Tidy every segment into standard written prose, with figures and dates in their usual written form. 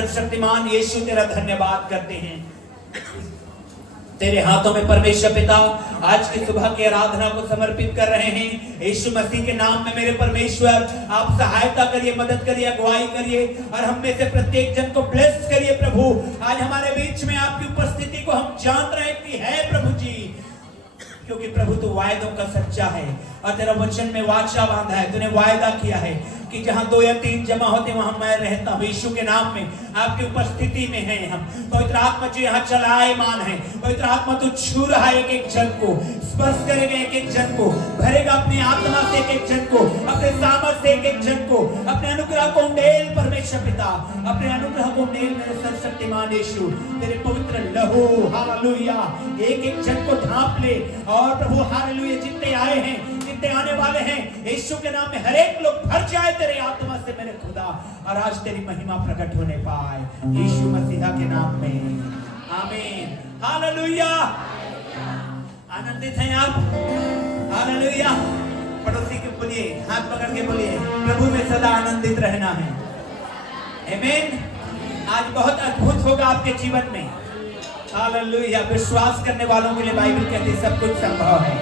सर्वशक्तिमान यीशु तेरा धन्यवाद करते हैं। तेरे हाथों में परमेश्वर पिता आज की सुबह की आराधना को समर्पित कर रहे हैं। यीशु मसीह के नाम में मेरे परमेश्वर आप सहायता करिए, मदद करिए, अगुवाई करिए और हम में से प्रत्येक जन को ब्लेस करिए प्रभु। आज हमारे बीच में आपकी उपस्थिति को हम जान रहे कि है प्रभु जी, क्योंकि प्रभु तू वायदों का सच्चा है और तेरा वचन में वाचा बांधा है। तूने वायदा किया है कि जहां 2 या 3 जमा होते वहां मैं रहता हूं। यीशु के नाम में आपकी उपस्थिति में है हम। पवित्र आत्मा जो यहाँ चलायमान है, पवित्र आत्मा तू छू रहा है एक एक जन को, स्पर्श करेगा एक एक जन को, भरेगा अपनी आत्मा से एक एक जन को, अपने सामर्थ से एक एक जन को, अपने अनुग्रह को उंडेल परमेश्वर पिता, अपने अनुग्रह को उंडेल मेरे सर्वशक्तिमान यीशु, तेरे पवित्र लहू हालेलुया एक एक जन को ढांप ले। और प्रभु हालेलुया जितने आए हैं, जितने आने वाले हैं, यीशु के नाम में हर एक लोग भर जाए तेरे आत्मा से मेरे खुदा, और आज तेरी महिमा प्रकट होने पाए यीशु मसीह के नाम में, आमीन हालेलुया। आनंदित हैं आप? हालेलुया। पड़ोसी के बोलिए, हाथ पकड़ के बोलिए, प्रभु में सदा आनंदित रहना है। आमीन। आज बहुत अद्भुत होगा आपके जीवन में। हालेलुया। विश्वास करने वालों के लिए बाइबल कहती है सब कुछ संभव है।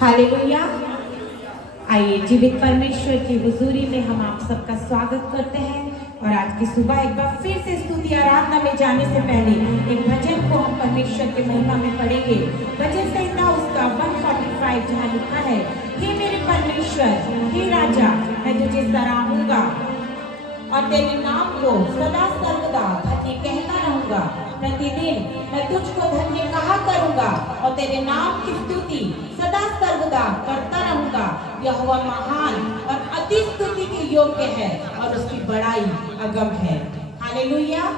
हालेलुया। आइए जीवित परमेश्वर की हुजूरी में हम आप सबका स्वागत करते हैं। और आज की सुबह एक बार फिर से स्तुति आराधना में जाने से पहले एक भजन को हम परमेश्वर के महिमा में पढ़ेंगे। भजन संहिता उसका 145 जहाँ लिखा है, हे मेरे परमेश्वर, हे राजा, मैं तुझे सराहूंगा और तेरे नाम को सदा सर्वदा धन्य कहता रहूंगा। प्रतिदिन मैं तुझको धन्य कहा करूंगा और तेरे नाम की स्तुति सदा सर्वदा करता रहूंगा। यहोवा महान और अति स्तुति के योग्य है और उसकी बड़ाई अगम है। हालेलुया।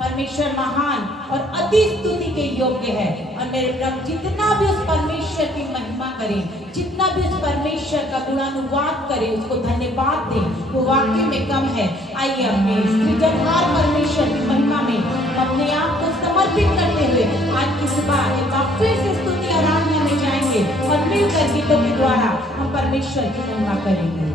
परमेश्वर महान और अति स्तुति के योग्य है। और मेरे प्रभु जितना भी उस परमेश्वर की महिमा करे, जितना भी उस परमेश्वर का गुणानुवाद करे, उसको धन्यवाद दे, वो वाकई में कम है। आइए अपने सृजनहार परमेश्वर की महिमा में अपने आप को समर्पित करते हुए आज की सुबह एक बार फिर से स्तुति आराधना में जाएंगे और मिलकर गीतों के द्वारा हम परमेश्वर की महिमा करेंगे।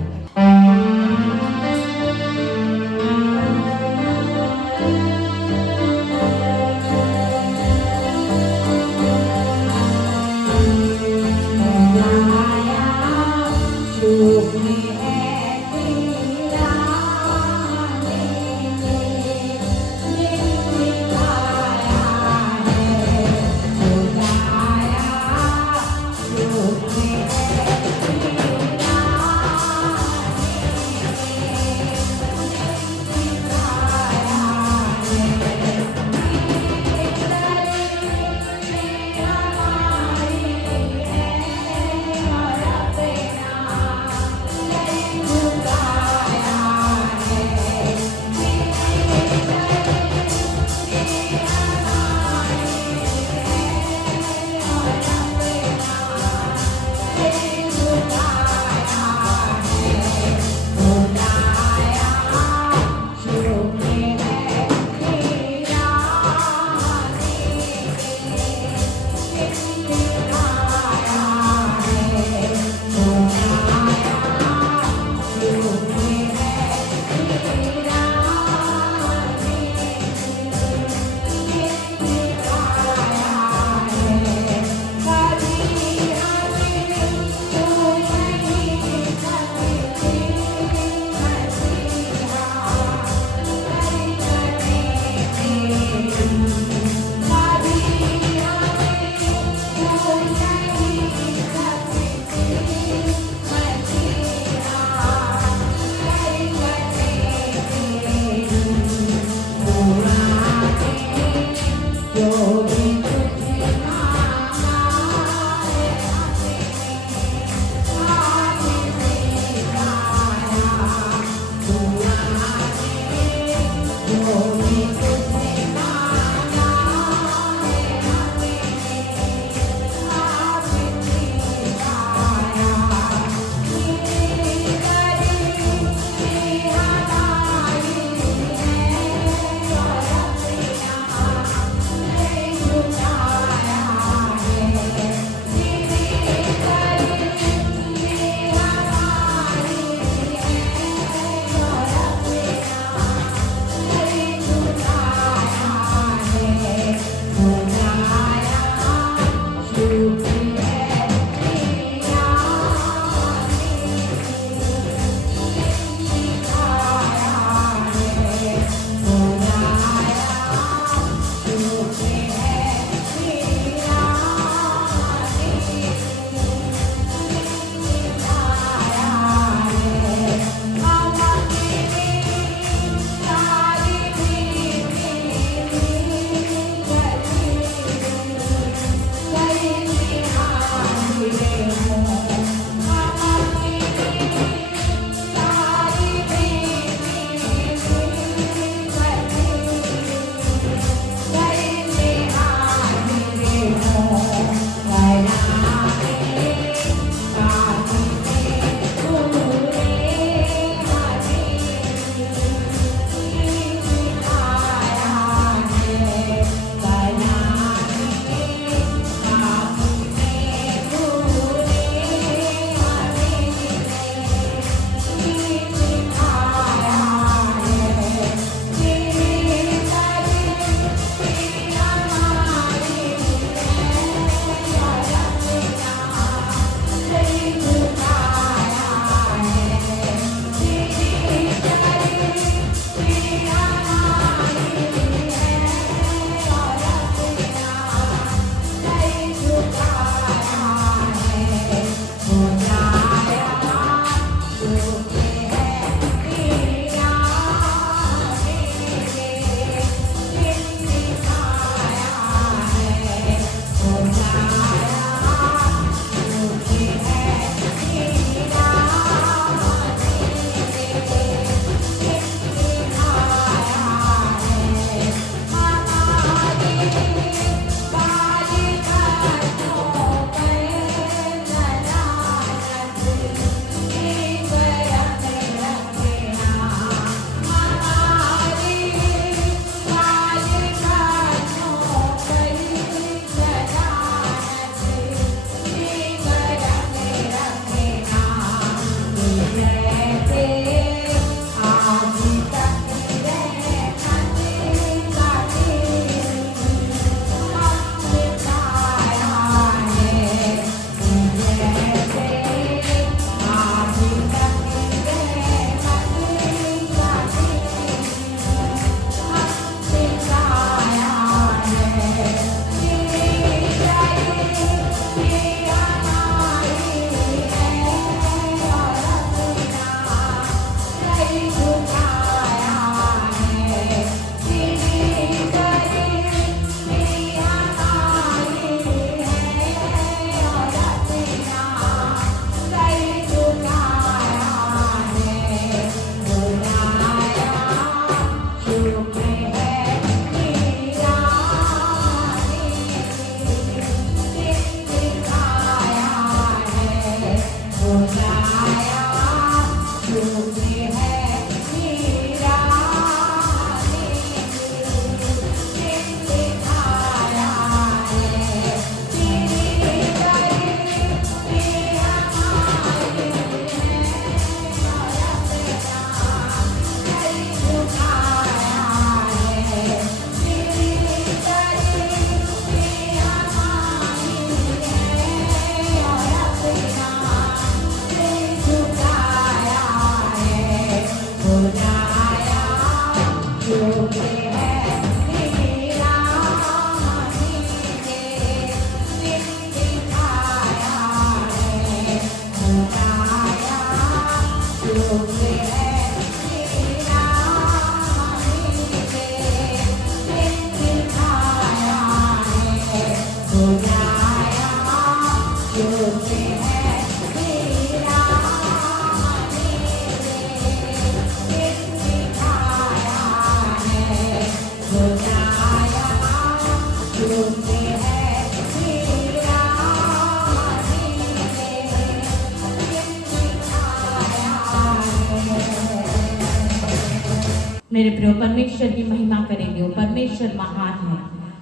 मेरे प्रिय परमेश्वर की महिमा करेंगे। वो परमेश्वर महान है,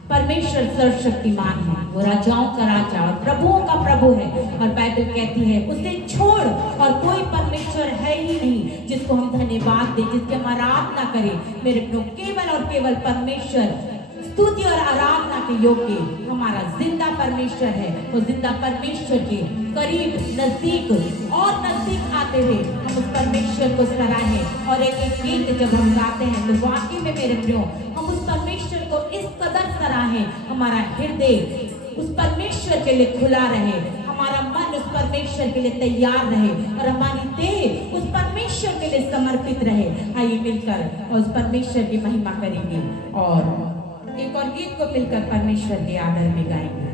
परमेश्वर सर्वशक्तिमान है, वो राजाओं का राजा और प्रभुओं का प्रभु है। और बाइबल कहती है उसे छोड़ और कोई परमेश्वर है ही नहीं जिसको हम धन्यवाद दें, जिसके हम आराधना करें। मेरे प्रिय केवल और केवल परमेश्वर स्तुति और आराधना के योग्य हमारा जिंदा परमेश्वर है। वो जिंदा परमेश्वर के करीब नजदीक और नजदीक आते हुए हम उस परमेश्वर को सराहें। और एक एक गीत जब हम गाते हैं तो वाकई में मेरे प्रियो हम उस परमेश्वर को इस कदर सराहें, हमारा हृदय उस परमेश्वर के लिए खुला रहे, हमारा मन उस परमेश्वर के लिए तैयार रहे और हमारी देह उस परमेश्वर के लिए समर्पित रहे। आइए मिलकर उस परमेश्वर की महिमा करेंगे और एक और गीत को मिलकर परमेश्वर के आदर में गाएंगे।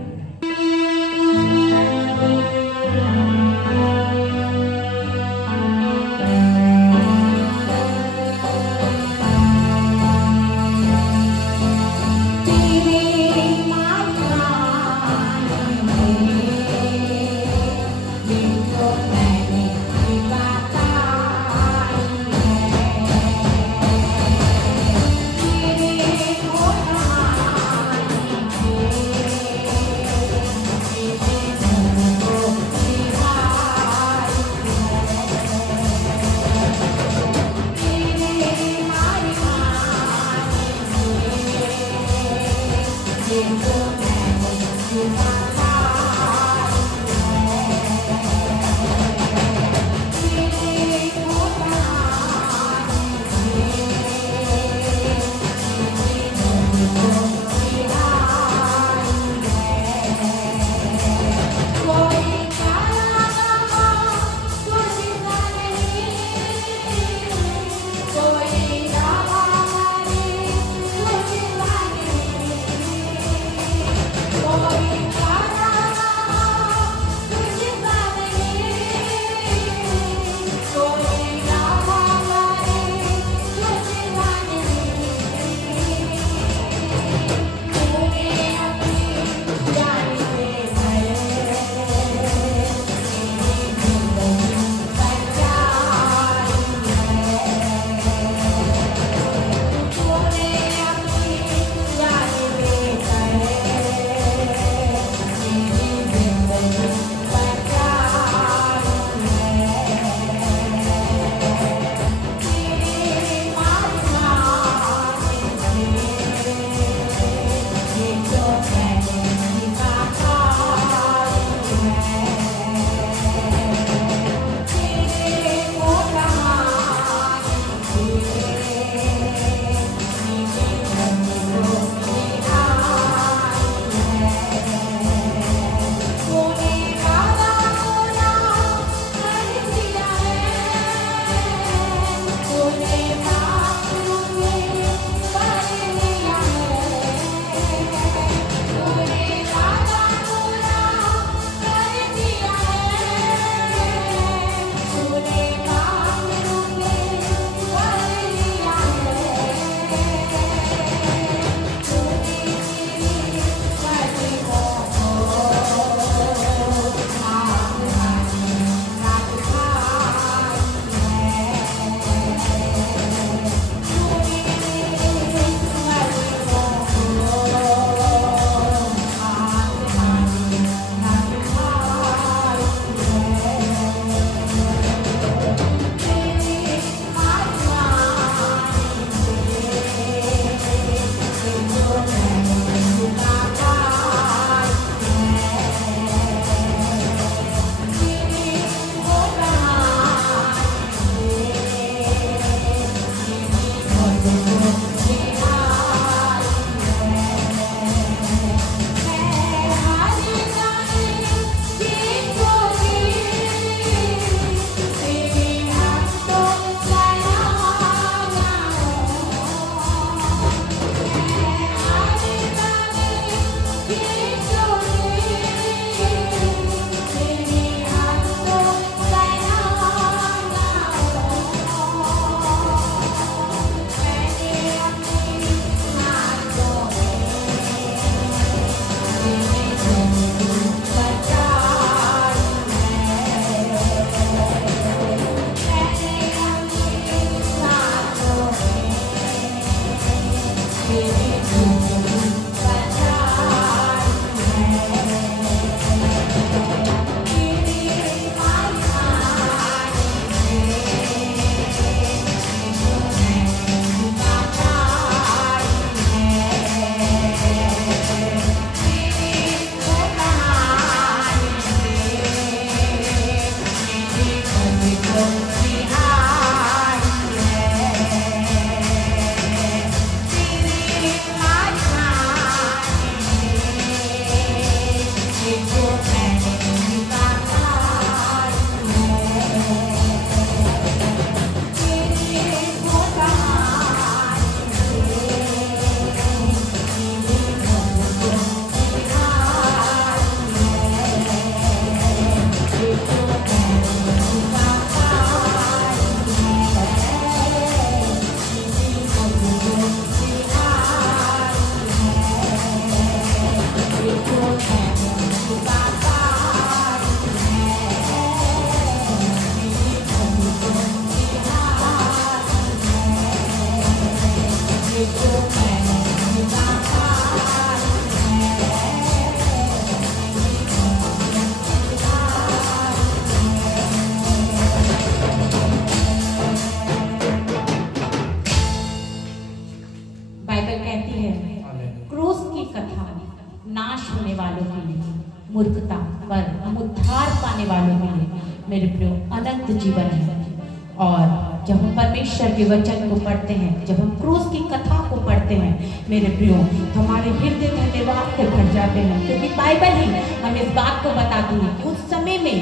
बाइबल कहती है क्रूस की कथा नाश होने वालों के लिए मूर्खता, पर हम उद्धार पाने वालों के लिए मेरे प्रियो अनंत जीवन है। और जब हम परमेश्वर के वचन को पढ़ते हैं, जब हम क्रूस की कथा को पढ़ते हैं मेरे प्रियो, तो हमारे हृदय धन्यवाद से भर जाते हैं, क्योंकि बाइबल ही हमें इस बात को बताती है कि उस समय में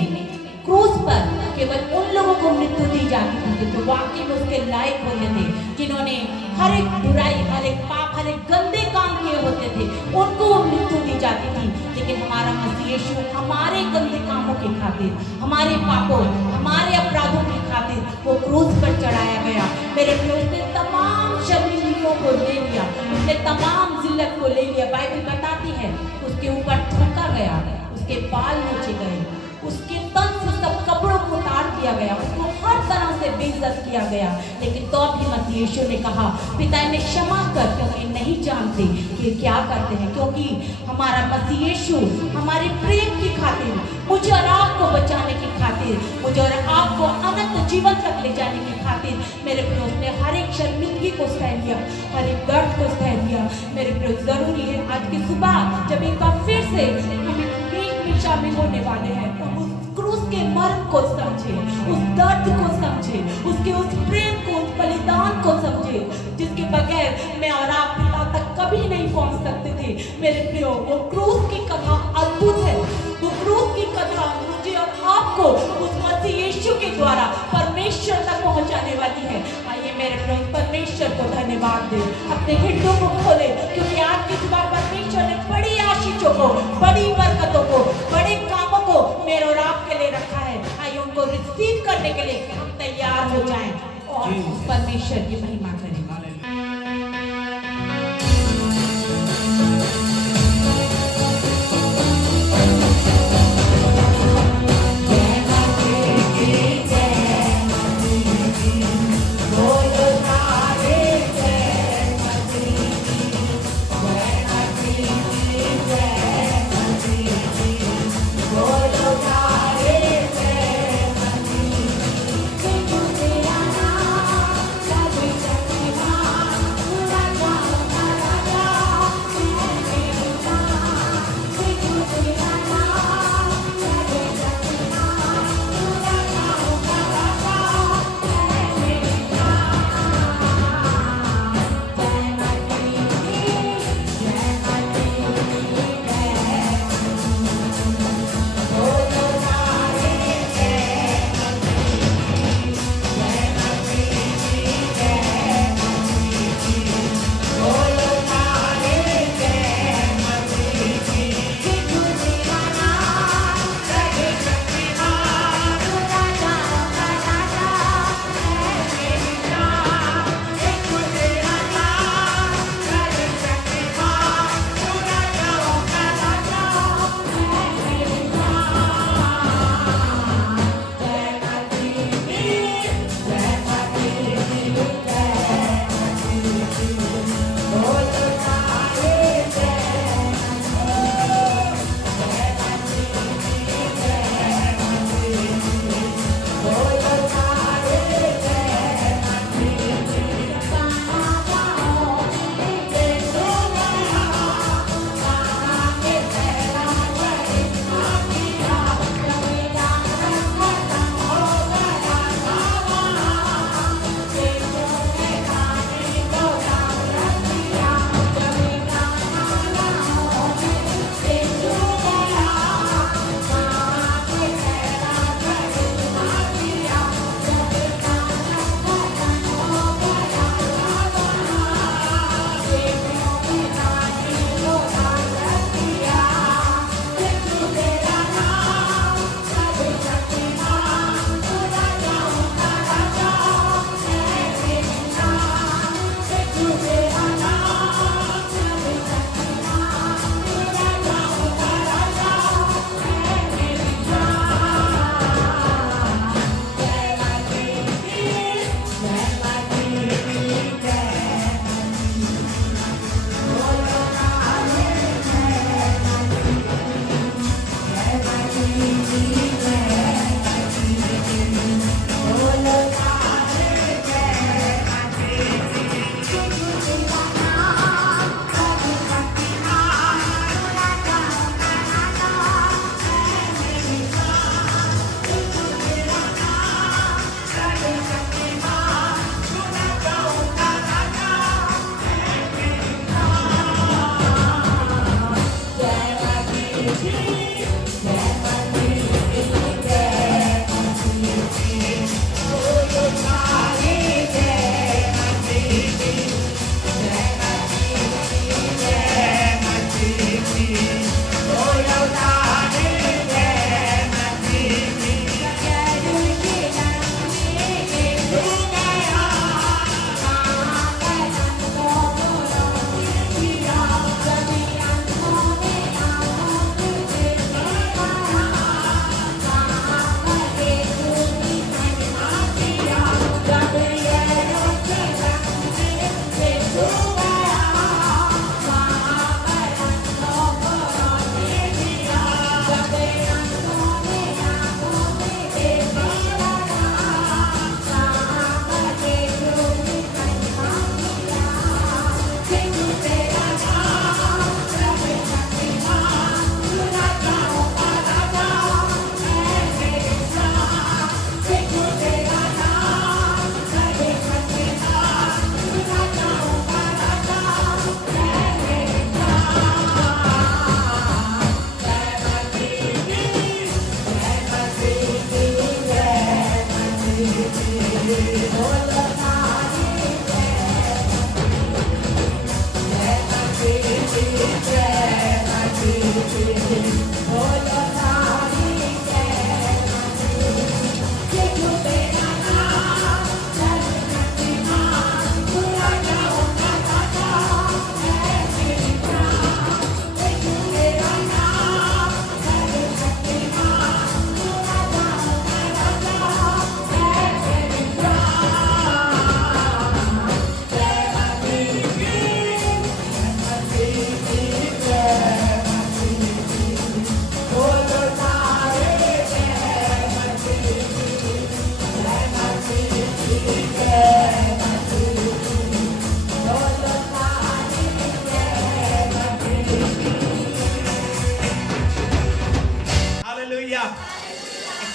क्रूस पर केवल उन लोगों को मृत्यु दी जाती थी जो वाकई में उसके लायक होते थे, जिन्होंने हर एक बुराई, हर एक पाप, हर एक गंदे काम किए होते थे, उनको वो मृत्यु दी जाती थी। लेकिन हमारा मसीह यीशु हमारे गंदे कामों के खातिर, हमारे पापों, हमारे अपराधों के खातिर वो क्रूस पर चढ़ाया गया। मेरे प्रियो, उसने तमाम शर्मिंदगियों को ले लिया, उसने तमाम जिल्लत को ले लिया। बाइबल बताती है उसके ऊपर थूका गया, उसके बाल नोचे गए, उसके तन से सब कपड़ों को उतार दिया गया, उसको हर तरह से बेइज्जत किया गया। लेकिन तो भी मसीह यीशु ने कहा, पिता इन्हें क्षमा कर, क्योंकि नहीं जानते कि क्या करते हैं। क्योंकि हमारा मसीह यीशु हमारे प्रेम की खातिर, मुझे और आपको बचाने की खातिर, मुझे और आपको अनंत जीवन तक ले जाने की खातिर मेरे प्रियो उसने हर एक शर्मिंदगी को सह लिया, हर एक दर्द को सह लिया। मेरे प्रियो, जरूरी है आज की सुबह जब एक बार फिर से हम एक में शामिल होने वाले हैं, तो उस क्रूस के मर्म को समझे, उस दर्द को समझे, उसके उस प्रेम को, उस बलिदान को समझे, जिसके बगैर मैं और आप पिता तक कभी नहीं पहुंच सकते थे। मेरे प्रियो, वो क्रूस की कथा अद्भुत है। वो क्रूस की कथा मुझे और आपको उस मसीह यीशु के द्वारा परमेश्वर तक पहुंचाने वाली है। आइए मेरे प्रियो, परमेश्वर को धन्यवाद दे, अपने हृदयों को खोले, क्योंकि आज की सुबह परमेश्वर ने बड़ी आशीषों को, बड़ी बरकतों को, बड़े कामों को मेरे और आपके लिए रखा है। आइए उनको रिसीव करने के लिए हम तैयार हो जाएं और उस परमेश्वर की महिमा करें।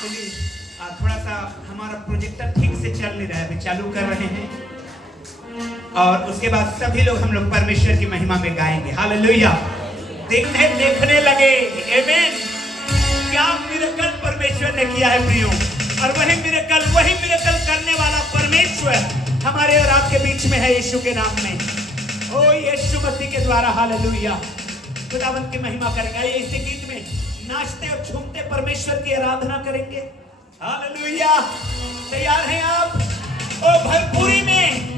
एक्चुअली थोड़ा सा हमारा प्रोजेक्टर ठीक से चल नहीं रहा है, अभी चालू कर रहे हैं और उसके बाद सभी लोग हम लोग परमेश्वर की महिमा में गाएंगे। हालेलुया। देखने लगे आमेन। क्या मिरेकल परमेश्वर ने किया है प्रियो, और वही मिरेकल करने वाला परमेश्वर हमारे और आपके बीच में है यीशु के नाम में। ओ यीशु मसीह के द्वारा। हालेलुया। खुदावंत की महिमा करेंगे। आइए इसी गीत में नाचते और झूमते परमेश्वर की आराधना करेंगे। हालेलुया। तैयार हैं आप? ओ भरपूरी में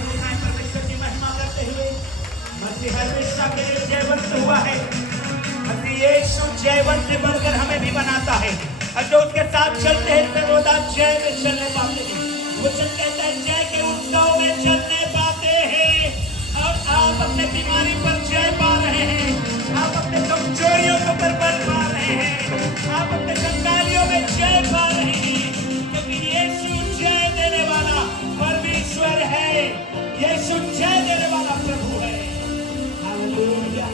परमेश्वर की महिमा करते हुए मसीह हमेशा के लिए जयवंत हुआ है। मसीह यीशु जयवंत से बढ़कर हमें भी बनाता है और जो उसके साथ चलते हैं सर्वदा जय में चलने पाते हैं। वचन कहता है जय के उत्सव में चलने पाते हैं। और आप अपने बीमारी पर जय पा रहे हैं, आप अपने कमजोरियों को बर्बाद पा रहे हैं, आप अपने कंगालियों में जय पा रहे हैं, क्योंकि यीशु जय देने वाला परमेश्वर है। यीशु जय देने वाला प्रभु है। हालेलुया।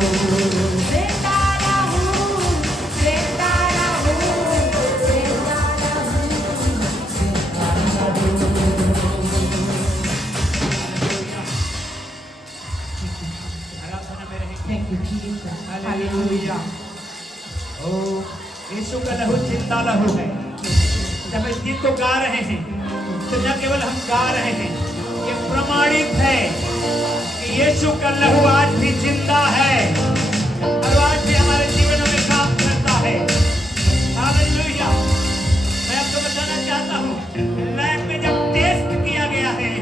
जिंदा रहूं, जिंदा रहूं, जिंदा आराधना में रहेंगे। Thank you Jesus. हालेलुया। ओ यीशु का लहू जिंदा लहू है। जब इस गीत को गा रहे हैं तो न केवल हम गा रहे हैं, ये प्रमाणित है कि यीशु का लहू आज भी जिंदा है और आज भी हमारे जीवनों में काम करता है। हालेलुया। मैं आपको बताना चाहता हूँ, लैब में जब टेस्ट किया गया है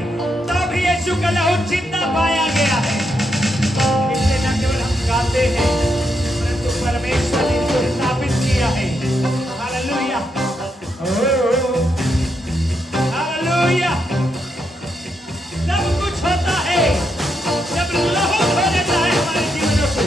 तो भी यीशु का लहू जिंदा पाया गया है। इसलिए न केवल हम गाते हैं परंतु परमेश्वर ने इसको स्थापित किया है। हालेलुया। हालेलुया। सब कुछ होता है जब लहू हो जाता है हमारे जीवनों को।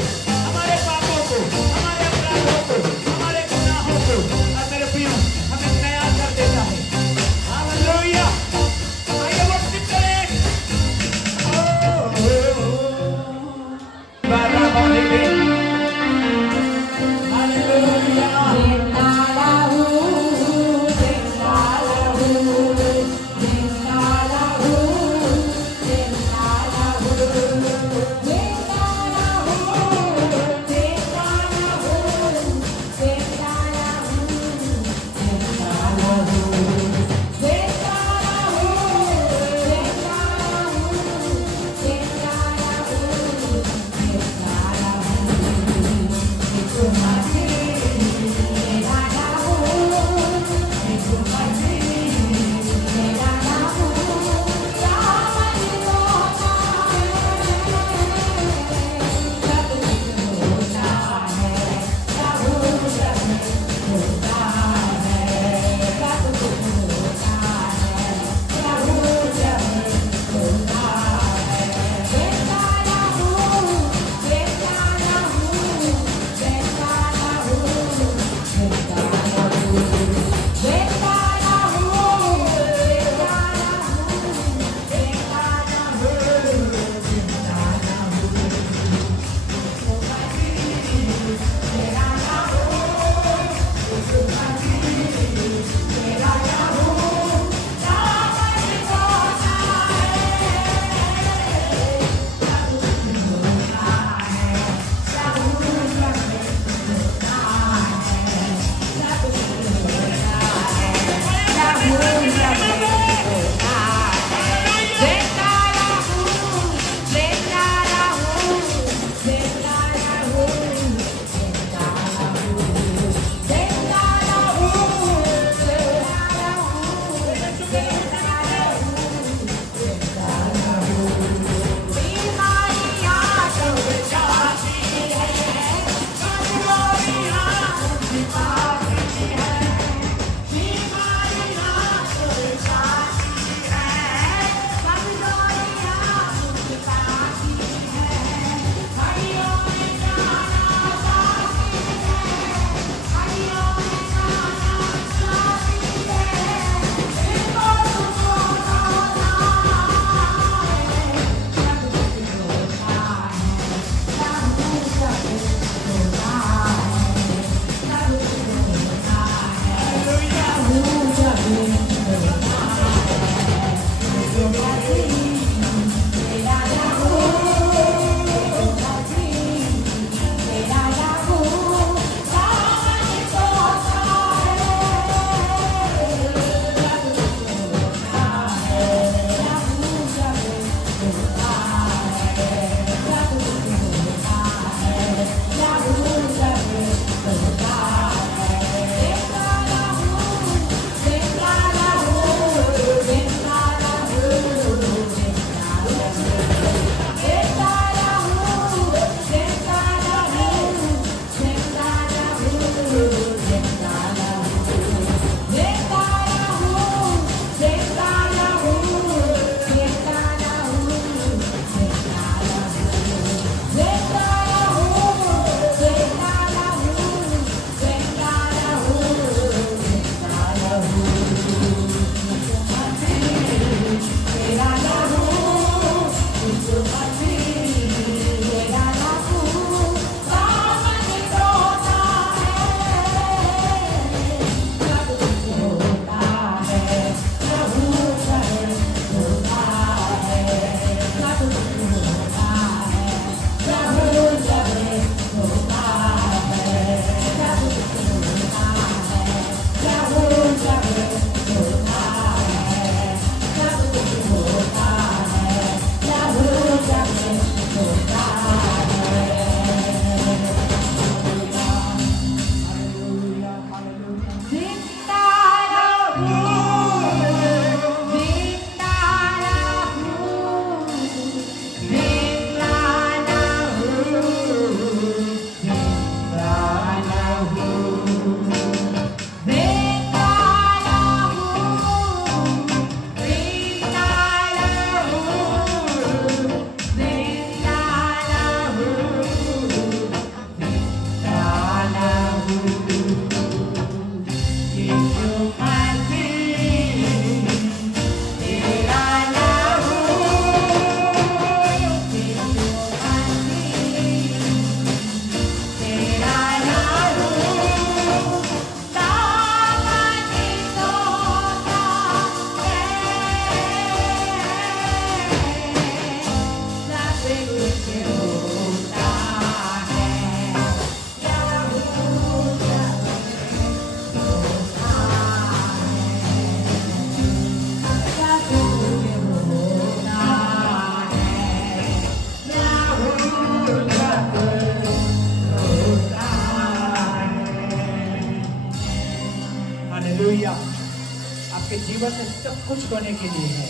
यीशु से सब कुछ होने के लिए है।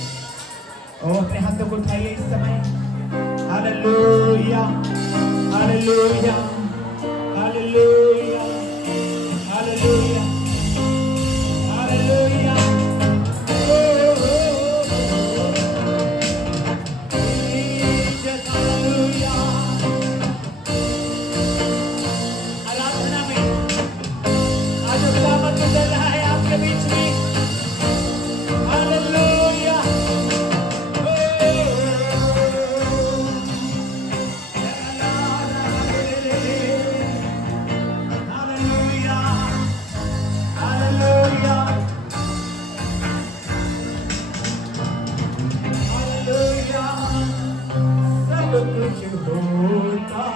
और अपने हाथों को उठाइए इस समय। Hallelujah, hallelujah, hallelujah, hallelujah, hallelujah. आराधना में आज दामन बदल रहा है आपके बीच में। Hallelujah, hallelujah, hallelujah, hallelujah. सब कुछ होता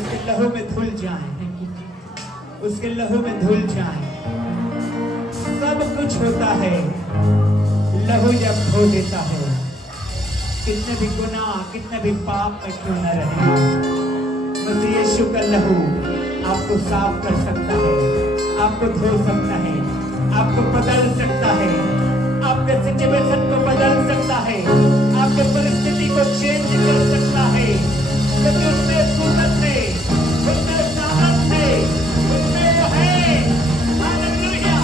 उसके लहू में धुल जाए, उसके लहू में धुल जाए। सब कुछ होता है लहू जब धो देता है। कितने भी गुनाह, कितने भी पाप में क्यों न रहे, मसीह यीशु का लहू आपको साफ कर सकता है, आपको धो सकता है, आपको बदल सकता है, आपके सिचुएशन को बदल सकता है, आपके परिस्थिति को चेंज कर सकता है। क्योंकि उसमें कुदरत है, उसमें सामर्थ है, उसमें वो है। हालेलुया!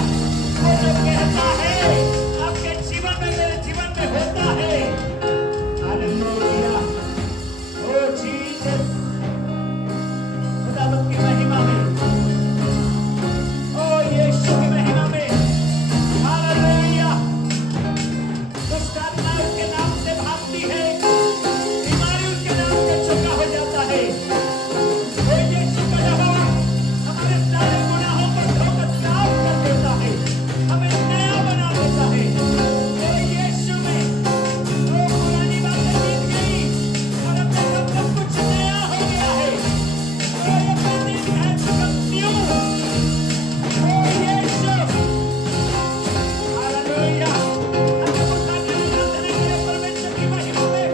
वो जो कहता है आपके जीवन में, मेरे जीवन में होता है। हालेलुया! ओ जीसस, खुदावंत की महिमा में, ओ यीशु की महिमा में। हालेलुया! दुष्ट आत्मा उसके नाम से भागती है, बीमारी उसके नाम से छुटा हो जाता है। ओ यीशु का लहू हमारे सारे गुनाहों को धोकर साफ कर देता है, हमें नया बना देता है। ओ यीशु में वो पुरानी बातें बीत गई और अब तक सब कुछ नया हो गया है। ओ everything has become new। ओ यीशु, हालेलुया! परमेश्वर की महिमा में।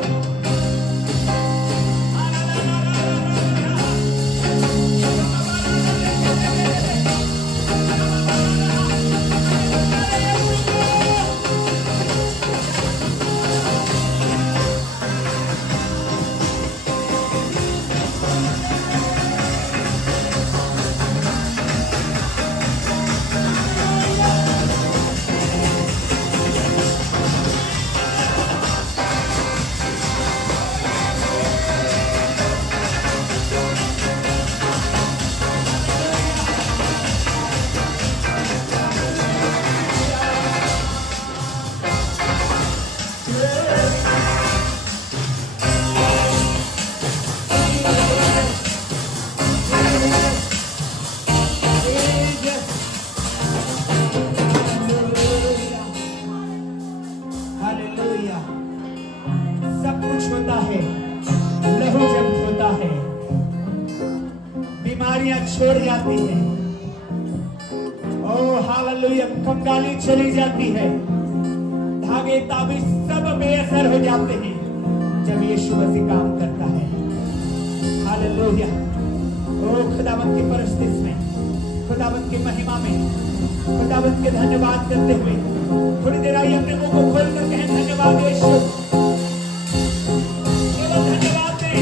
हालेलुया! सब कुछ होता है लहू जब धोता है, बीमारियां छोड़ जाती हैं। ओ हालेलुया! कंगाली चली जाती है, धागे ताबीज सब बेअसर हो जाते हैं जब यीशु मसीह काम करता है। हालेलुया! ओ खुदावंत की परस्तिश में, खुदावंत की महिमा में, खुदावंत के धन्यवाद करते हुए थोड़ी देर आइए अपने मुंह को खोलकर कहें धन्यवाद यीशु। केवल धन्यवाद दें,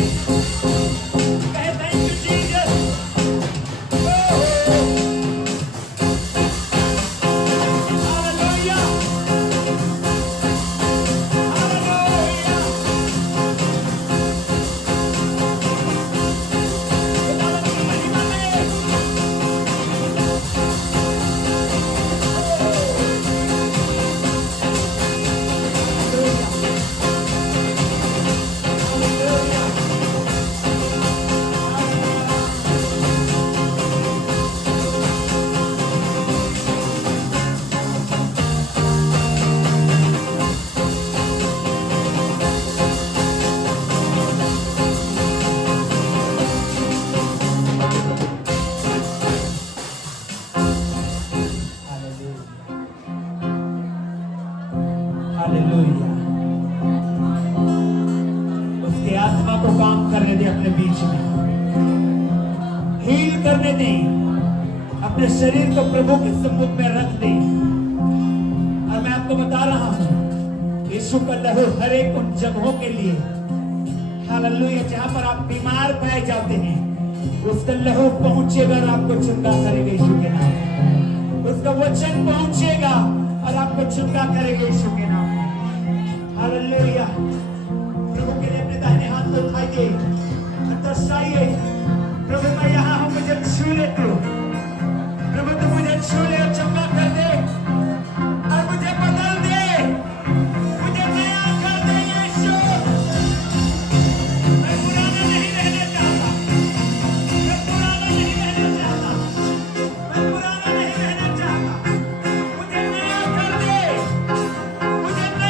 कहें thank you Jesus. Hallelujah! Hallelujah! खुदावंत की महिमा में। हालेलुया! उसके आत्मा को काम करने दे अपने बीच में, हील करने दे, अपने शरीर को प्रभु के सम्मुख में रख दे। और मैं आपको बता रहा हूं, यीशु का लहू हर एक उन जगहों के लिए, हालेलुया, जहां पर आप बीमार पाए जाते हैं, उसका लहू पहुंचेगा और आपको चंगा करेगा यीशु के नाम। उसका वचन पहुंचेगा और आपको चंगा करेगा यीशु के नाम। हालेलुया! प्रभु के लिए अपने दाहिने हाथ को उठाइए और दर्शाइए, प्रभु मैं यहाँ हूँ, मुझे छू ले तू। प्रभु तू मुझे छू ले और चंगा कर दे और मुझे बदल दे, मुझे नया कर दे यीशु। मैं पुराना नहीं रहना चाहता, मैं पुराना नहीं रहना चाहता, मैं पुराना नहीं रहना चाहता। मुझे नया कर दे, मुझे नया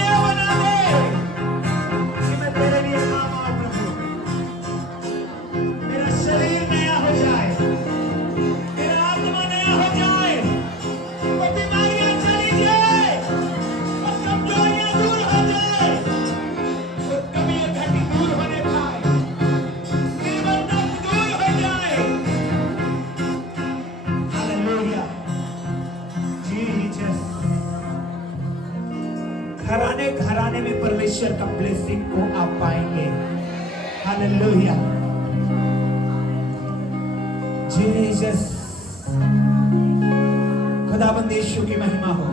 पूरे घराने में परमेश्वर का ब्लेसिंग को आप पाएंगे। Hallelujah, Jesus. खुदावंद यीशु की महिमा हो,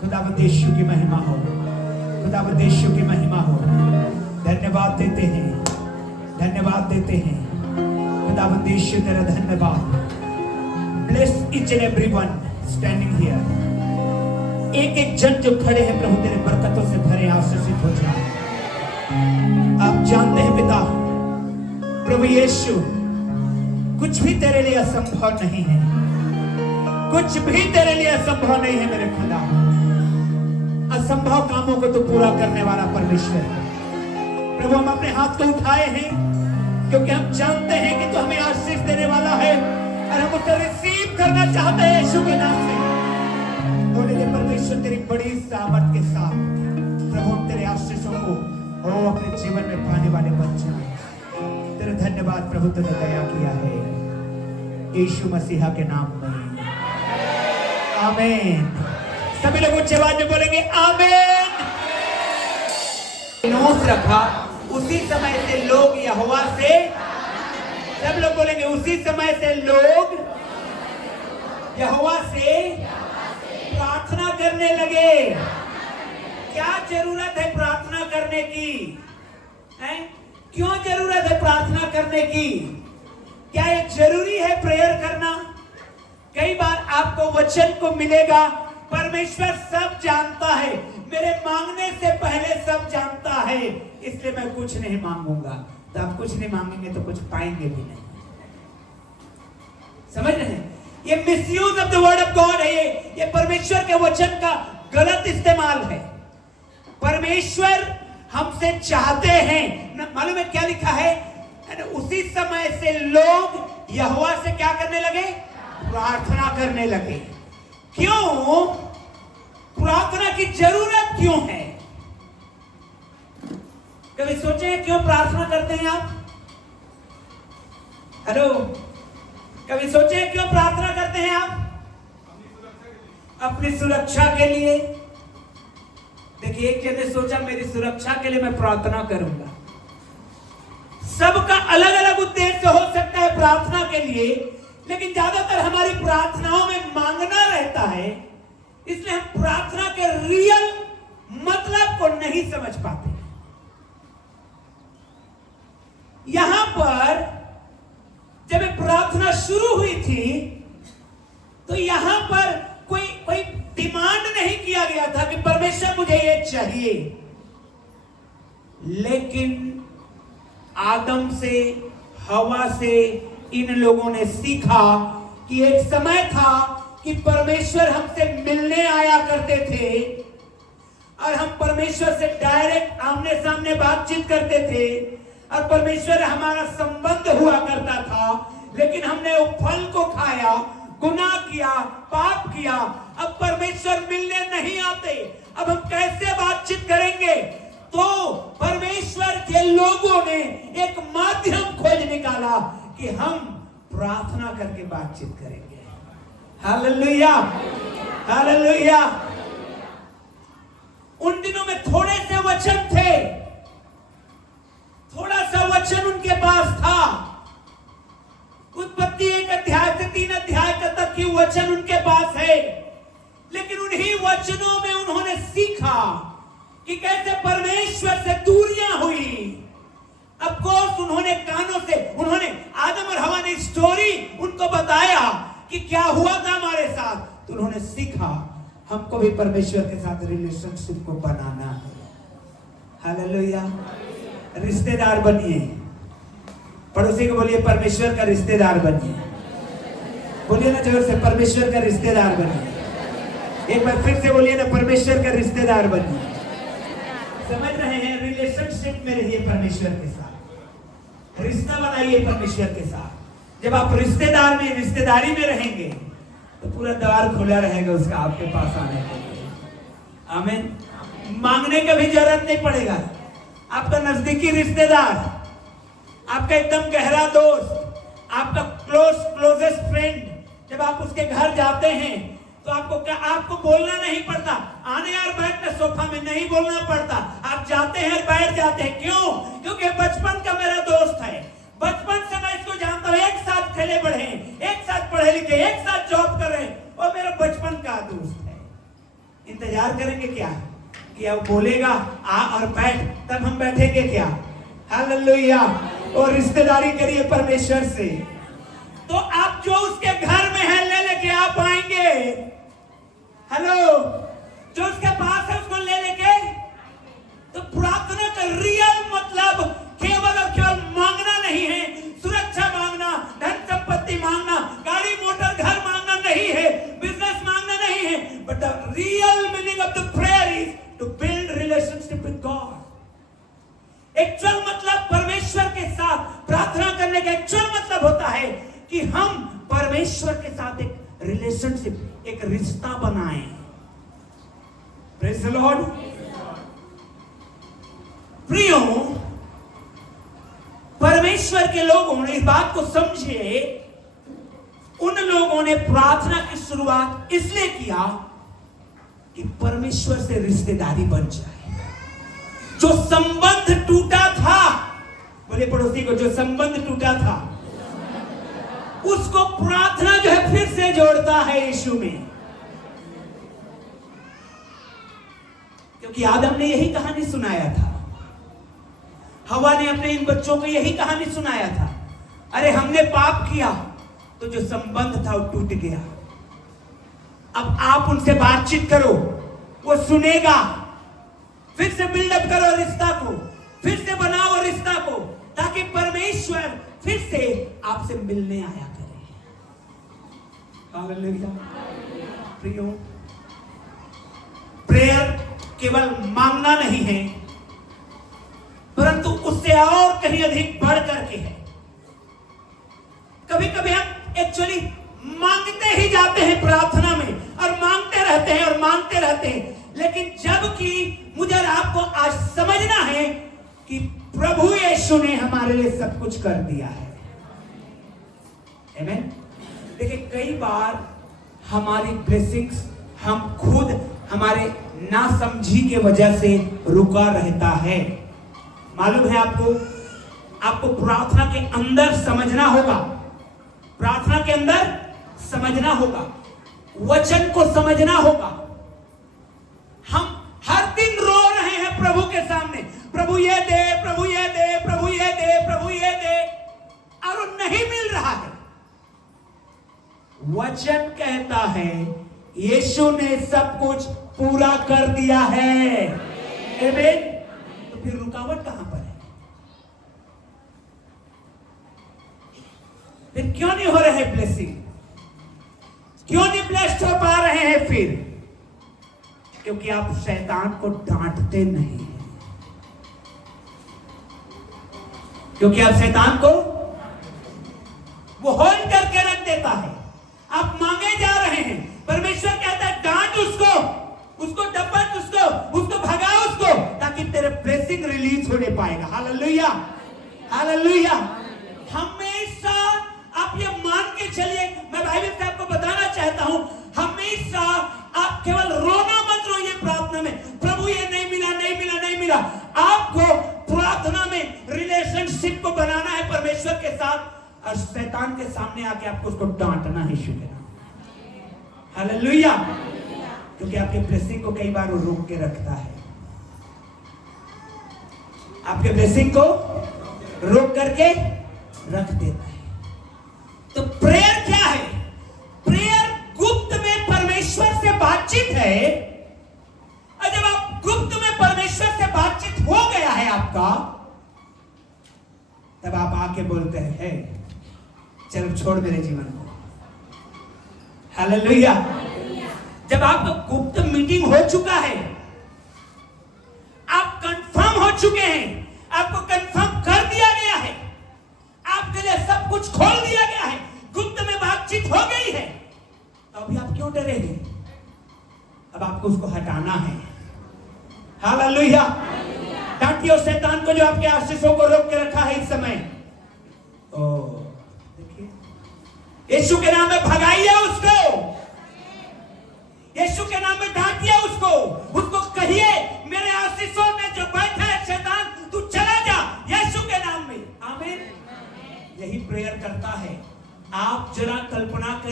खुदावंद यीशु की महिमा हो, खुदावंद यीशु की महिमा हो। धन्यवाद देते हैं, धन्यवाद देते हैं खुदावंद यीशु, तेरा धन्यवाद। Bless each and everyone standing here. एक एक जन जो खड़े हैं प्रभु तेरे बरकतों से भरे, आशीषित हो जाए। आप जानते हैं पिता, प्रभु यीशु, कुछ भी तेरे लिए असंभव नहीं है, कुछ भी तेरे लिए असंभव नहीं है मेरे खुदा। असंभव कामों को तो पूरा करने वाला परमेश्वर है। प्रभु हम अपने हाथ को उठाए हैं क्योंकि हम जानते हैं कि तू हमें आशीष देने वाला है और हम उसे रिसीव करना चाहते हैं यीशु के नाम से। होने दे परमेश्वर तेरी बड़ी सामर्थ के साथ प्रभु हम तेरे आशीषों को अपने जीवन में पाने वाले बन जाए। तेरा धन्यवाद प्रभु, तूने दया किया है यीशु मसीहा के नाम में, आमीन। सभी लोग उच्च आवाज में बोलेंगे आमीन। नोस रखा, उसी समय से लोग यहोवा से, सब लोग बोलेंगे उसी समय से लोग यहोवा से प्रार्थना करने लगे। क्या जरूरत है प्रार्थना करने की? है? क्यों जरूरत है प्रार्थना करने की? क्या ये जरूरी है प्रेयर करना? कई बार आपको वचन को मिलेगा, परमेश्वर सब जानता है, मेरे मांगने से पहले सब जानता है, इसलिए मैं कुछ नहीं मांगूंगा। तो आप कुछ नहीं मांगेंगे तो कुछ पाएंगे भी नहीं। समझ रहे हैं? ये misuse of the word of God है। ये परमेश्वर के वचन का गलत इस्तेमाल है। परमेश्वर हमसे चाहते हैं, मालूम है क्या लिखा है? उसी समय से लोग यहोवा से क्या करने लगे? प्रार्थना करने लगे। क्यों? प्रार्थना की जरूरत क्यों है? कभी सोचे हैं क्यों प्रार्थना करते हैं आप? हेलो, कभी सोचे हैं क्यों प्रार्थना करते हैं आप? अपनी सुरक्षा के लिए। देखिए, एक जन ने सोचा मेरी सुरक्षा के लिए मैं प्रार्थना करूंगा। सबका अलग अलग उद्देश्य हो सकता है प्रार्थना के लिए, लेकिन ज्यादातर हमारी प्रार्थनाओं में मांगना रहता है, इसलिए हम प्रार्थना के रियल मतलब को नहीं समझ पाते। यहां पर जब प्रार्थना शुरू हुई थी तो यहां पर कोई डिमांड नहीं किया गया था कि परमेश्वर मुझे ये चाहिए, लेकिन आदम से, हवा से इन लोगों ने सीखा कि एक समय था कि परमेश्वर हमसे मिलने आया करते थे और हम परमेश्वर से डायरेक्ट आमने सामने बातचीत करते थे और परमेश्वर हमारा संबंध हुआ करता था। लेकिन हमने वो फल को खाया, गुनाह किया, पाप किया। अब परमेश्वर मिलने नहीं आते, अब हम कैसे बातचीत करेंगे? तो परमेश्वर के लोगों ने एक माध्यम खोज निकाला कि हम प्रार्थना करके बातचीत करेंगे। Hallelujah, hallelujah. उन दिनों में थोड़े से वचन थे, थोड़ा सा वचन उनके पास था। उत्पत्ति 1 अध्याय से 3 अध्याय तक की वचन उनके पास है, लेकिन उन्हीं वचनों में उन्होंने सीखा कि कैसे परमेश्वर से दूरियां हुई। ऑफ कोर्स उन्होंने कानों से, उन्होंने आदम और हवा ने स्टोरी उनको बताया कि क्या हुआ था हमारे साथ, तो उन्होंने सीखा हमको भी परमेश्वर के साथ रिलेशनशिप को बनाना है। हालेलुया। रिश्तेदार बनिए। पड़ोसी को बोलिए परमेश्वर का रिश्तेदार बनिए। बोलिए ना जोर से, परमेश्वर का रिश्तेदार बनिए। एक बार फिर से बोलिए ना, परमेश्वर का रिश्तेदार बनिए। समझ रहे हैं? रिलेशनशिप में रहिए परमेश्वर के साथ, रिश्ता बनाइए परमेश्वर के साथ। जब आप रिश्तेदार में, रिश्तेदारी में रहेंगे तो पूरा द्वार खुला रहेगा उसका आपके पास आने के लिए। आमीन। मांगने का भी जरूरत नहीं पड़ेगा। आपका नजदीकी रिश्तेदार, आपका एकदम गहरा दोस्त, आपका क्लोजेस्ट फ्रेंड, जब आप उसके घर जाते हैं तो आपको बोलना नहीं पड़ता, आने यार बैठ सोफा में नहीं बोलना पड़ता, आप जाते हैं बैठ जाते हैं। क्यों? क्योंकि बचपन का मेरा दोस्त है, बचपन से मैं इसको जानता हूं, एक साथ खेले बढ़े हैं, एक साथ पढ़े लिखे, एक साथ जॉब कर रहे हैं, और मेरा बचपन का दोस्त है। इंतजार करेंगे क्या कि अब बोलेगा आ और बैठ, तब हम बैठेंगे क्या? हालेलुया। और रिश्तेदारी करिए परमेश्वर से, तो आप जो उसके घर में है ले लेके आप आएंगे। हेलो, जो उसके पास है उसको ले लेके। तो प्रार्थना का रियल मतलब केवल और केवल मांगना नहीं है, सुरक्षा मांगना, धन संपत्ति मांगना, गाड़ी मोटर घर मांगना नहीं है, बिजनेस मांगना नहीं है, but the real meaning of the prayer is to build relationship with God. Actual मतलब परमेश्वर के साथ प्रार्थना करने का एक्चुअल मतलब होता है कि हम परमेश्वर के साथ एक रिलेशनशिप, एक रिश्ता बनाएं। Praise the Lord. प्रियो, परमेश्वर के लोगों ने इस बात को समझे, उन लोगों ने प्रार्थना की शुरुआत इसलिए किया कि परमेश्वर से रिश्तेदारी बन जाए। जो संबंध टूटा था, बोले पड़ोसी को, जो संबंध टूटा था उसको प्रार्थना जो है फिर से जोड़ता है यीशु में। क्योंकि आदम ने यही कहानी सुनाया था, हवा ने अपने इन बच्चों को यही कहानी सुनाया था। अरे हमने पाप किया तो जो संबंध था वो टूट गया। अब आप उनसे बातचीत करो, वो सुनेगा। फिर से बिल्डअप करो रिश्ता को, फिर से बनाओ रिश्ता को, ताकि परमेश्वर फिर से आपसे मिलने आया करे। हालेलुया। प्रियो, प्रेयर केवल मांगना नहीं है, परंतु उससे और कहीं अधिक बढ़ करके है। कभी कभी हम एक्चुअली मांगते ही जाते हैं प्रार्थना में, और मांगते रहते हैं और मांगते रहते हैं, लेकिन जबकि मुझे आपको आज समझना है कि प्रभु यीशु ने हमारे लिए सब कुछ कर दिया है। आमीन। देखिए, कई बार हमारी ब्लेसिंग्स हम खुद हमारे नासमझी के वजह से रुका रहता है। मालूम है आपको प्रार्थना के अंदर समझना होगा, प्रार्थना के अंदर समझना होगा, वचन को समझना होगा। हम हर दिन रो रहे हैं प्रभु के सामने, प्रभु ये दे, प्रभु ये दे, प्रभु ये दे, प्रभु ये दे, और वो नहीं मिल रहा है। वचन कहता है यीशु ने सब कुछ पूरा कर दिया है। आमीन। तो फिर रुकावट कहां पर है? फिर क्यों नहीं हो रहे ब्लेसिंग? क्यों नहीं ब्लेस्ड हो पा रहे हैं? फिर क्योंकि आप शैतान को डांटते नहीं हैं। क्योंकि आप शैतान को वो होल्ड करके रख देता है। आप मांगे जा रहे हैं, परमेश्वर कहता है डांट उसको डपट उसको भगा उसको, ताकि तेरे ब्लेसिंग रिलीज होने पाएगा। Hallelujah, hallelujah. हमेशा आप ये मान के चलिए, मैं बाइबल से आपको बताना चाहता हूं, हमेशा आप केवल रोना मत रोइए प्रार्थना में, प्रभु ये नहीं मिला, नहीं मिला, नहीं मिला। आपको प्रार्थना में रिलेशनशिप को बनाना है परमेश्वर के साथ, और शैतान के सामने आके आपको उसको डांटना है यीशु के नाम। हालेलुया। क्योंकि आपके ब्लेसिंग को कई बार वो रोक के रखता है, आपके ब्लेसिंग को रोक करके रख देता है। तो प्रेयर क्या है? प्रेयर गुप्त में परमेश्वर से बातचीत है। और जब आप गुप्त में परमेश्वर से बातचीत हो गया है आपका, तब आप आके बोलते हैं, चलो छोड़ मेरे जीवन को। हालेलुया। जब आपका गुप्त मीटिंग हो चुका है, आप कंफर्म हो चुके हैं, आपको कंफर्म कर दिया गया है, आपके लिए सब कुछ खोल दिया गया है, गुप्त में बातचीत हो गई है, तो अभी आप क्यों डरेंगे? अब आपको उसको हटाना है। हालेलुया। डांटिए उस शैतान को जो आपके आशीषों को रोक के रखा है इस समय। तो देखिए, यीशु के नाम में भगाइए उसको, यीशु के नाम में डांटिए उसको कहिए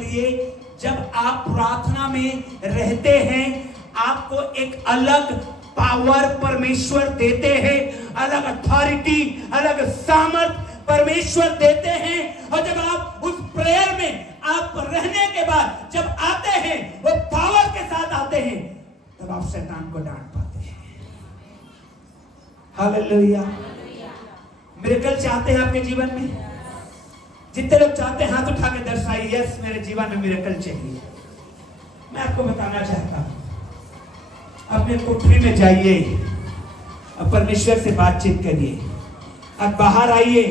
करिए, जब आप प्रार्थना में रहते हैं आपको एक अलग पावर परमेश्वर देते हैं, अलग अथॉरिटी, अलग सामर्थ परमेश्वर देते हैं। और जब आप उस प्रेयर में आप रहने के बाद जब आते हैं, वो पावर के साथ आते हैं, तब आप शैतान को डांट पाते हैं। हालेलुया। मिरेकल चाहते हैं आपके जीवन में? जितने लोग चाहते हैं हाथ उठा के दर्शाइए, यस मेरे जीवन में मिरेकल चाहिए। मैं आपको बताना चाहता हूं, अपने कोठरी में जाइए और परमेश्वर से बातचीत करिए, अब बाहर आइए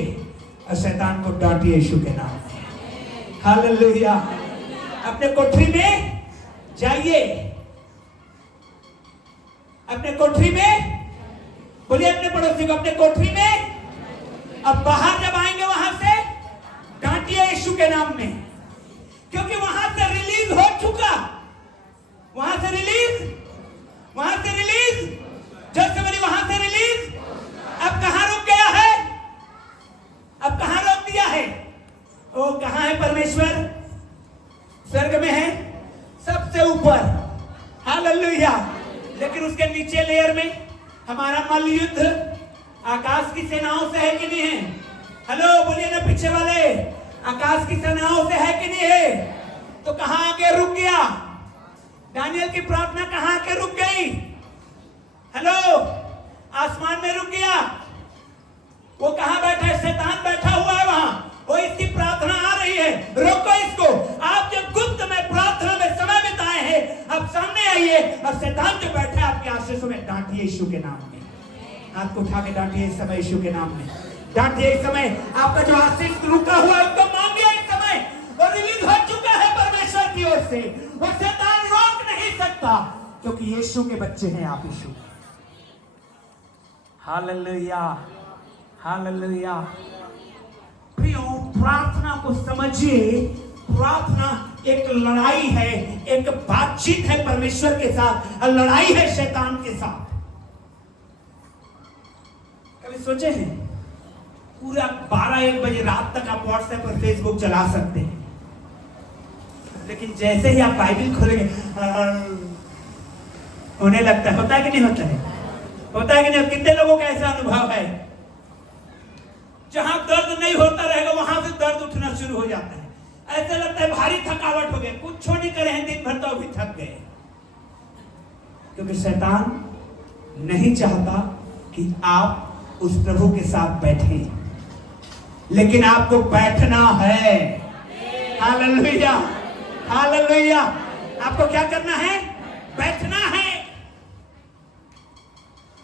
और शैतान को डांटिए यीशु के नाम में। हालेलुया। अपने कोठरी में जाइए, अपने कोठरी में बोलिए, अपने पड़ोसी को अपने कोठरी में, अब बाहर जब आएंगे वहां से डांटिए यीशु के नाम में, क्योंकि वहां से रिलीज हो चुका, वहां से रिलीज जैसे बोली वहां से रिलीज। अब कहां रुक गया है? अब कहां रोक दिया है? वो कहां है? परमेश्वर स्वर्ग में है, सबसे ऊपर। हालेलुया। लेकिन उसके नीचे लेयर में हमारा मल्ल युद्ध आकाश की सेनाओं से है कि नहीं है? हेलो बोलिए ना पीछे वाले, आकाश की सेनाओं से है कि नहीं है? तो कहां आके रुक गया? दानियल की प्रार्थना कहां आके रुक गई? हेलो, आसमान में रुक गया। वो कहां बैठा है? शैतान बैठा हुआ है वहां। वो इसकी प्रार्थना आ रही है, रोको इसको। आप जब गुप्त में प्रार्थना में समय बिताए हैं, आप सामने आइए और शैतान जो बैठा है आपके आशीषों में डांटिए यीशु के नाम में। हाथ को उठा के डांटिए इस समय यीशु के नाम में। डांटिए इस समय, आपका जो आशीष रुका हुआ है उसको मांगिए इस समय। और रिलीज हो चुका है परमेश्वर की ओर से, वो शैतान रोक नहीं सकता, क्योंकि यीशु के बच्चे हैं आप यीशु। Hallelujah, hallelujah. प्रियो, प्रार्थना को समझिए, प्रार्थना एक लड़ाई है, एक बातचीत है परमेश्वर के साथ, और लड़ाई है शैतान के साथ। कभी सोचे हैं पूरा 12-1 बजे रात तक आप व्हाट्सएप और फेसबुक चला सकते हैं, लेकिन जैसे ही आप बाइबल खोलेंगे होने लगता है? होता है कि नहीं होता है? होता है कि नहीं? कितने लोगों का ऐसा अनुभव है? जहां दर्द नहीं होता रहेगा वहां से दर्द उठना शुरू हो जाता है। ऐसा लगता है भारी थकावट हो गई, कुछ नहीं करे हैं दिन भर तो अभी थक गए। क्योंकि शैतान नहीं चाहता कि आप उस प्रभु के साथ बैठे, लेकिन आपको बैठना है। Hallelujah, hallelujah. आपको क्या करना है? बैठना है।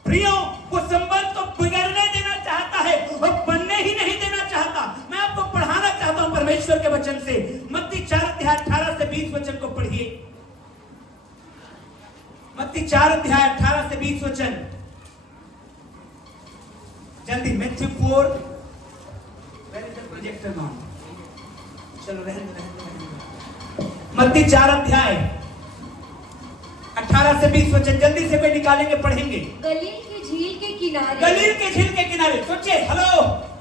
प्रियो, वो संबंध तो बिगड़ने देना चाहता है, वो बनने ही नहीं देना चाहता। मैं आपको पढ़ाना चाहता हूं परमेश्वर के वचन से। मत्ती 4:18 से 20 वचन को पढ़िए। मत्ती 4:18 से 20 वचन जल्दी। Matthew 4, where is the projector on? चलो रहने। मत्ती 4:18 से 20 वचन जल्दी से कोई निकालेंगे, पढ़ेंगे। गलील की झील के किनारे, गलील के झील के किनारे। सोचिए, हेलो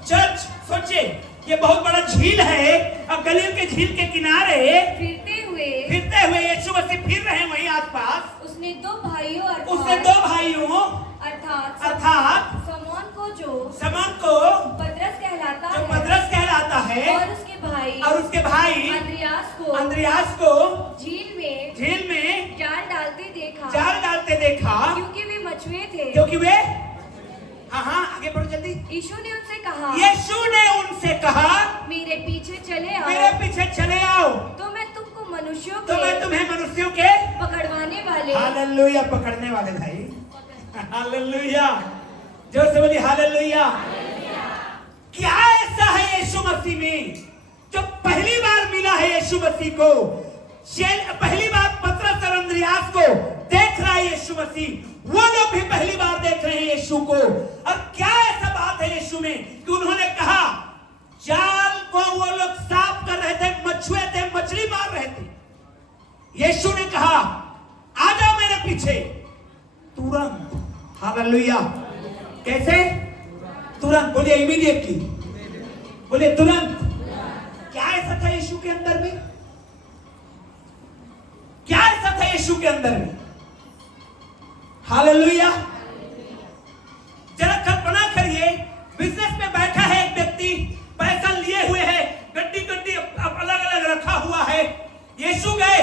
चर्च, सोचिए ये बहुत बड़ा झील है, और गलील के झील के किनारे फिरते हुए यीशु मसीह फिर रहे वहीं आसपास। उसने दो भाइयों अर्थात समौन को पतरस कहलाता है, और उसके भाई अंद्रियास को झील में जाल डालते देखा, क्योंकि वे मछुए थे। हाँ आगे बढ़ो जल्दी। यीशु ने उनसे कहा, मेरे पीछे चले आओ, तो मैं तुम्हें मनुष्यों के पकड़वाने वाले। हालेलुया, पकड़ने वाले भाई। हालेलुया, जोर से बोलिए हालेलुया। क्या ऐसा है यीशु मसीह में जो पहली बार मिला है यीशु मसीह को? पहली बार पतरस और अंद्रियास को देख रहा है यीशु मसीह, वो लोग भी पहली बार देख रहे हैं यीशु को। और क्या ऐसा बात है यीशु में कि उन्होंने कहा, जाल को वो लोग साफ कर रहे थे, मछुए थे, मछली मार रहे थे। यीशु ने कहा, आ जाओ मेरे पीछे। तुरंत, हालेलुया। कैसे? तुरंत। बोलिए इमीडिएटली, बोलिए तुरंत। क्या ऐसा था यीशु के अंदर में? क्या ऐसा था यीशु के अंदर में? हालेलुया। जरा कल्पना करिए, बिजनेस में बैठा है एक व्यक्ति, पैसा लिए हुए है, गड्डी गड्डी अलग अलग रखा हुआ है। यीशु गए,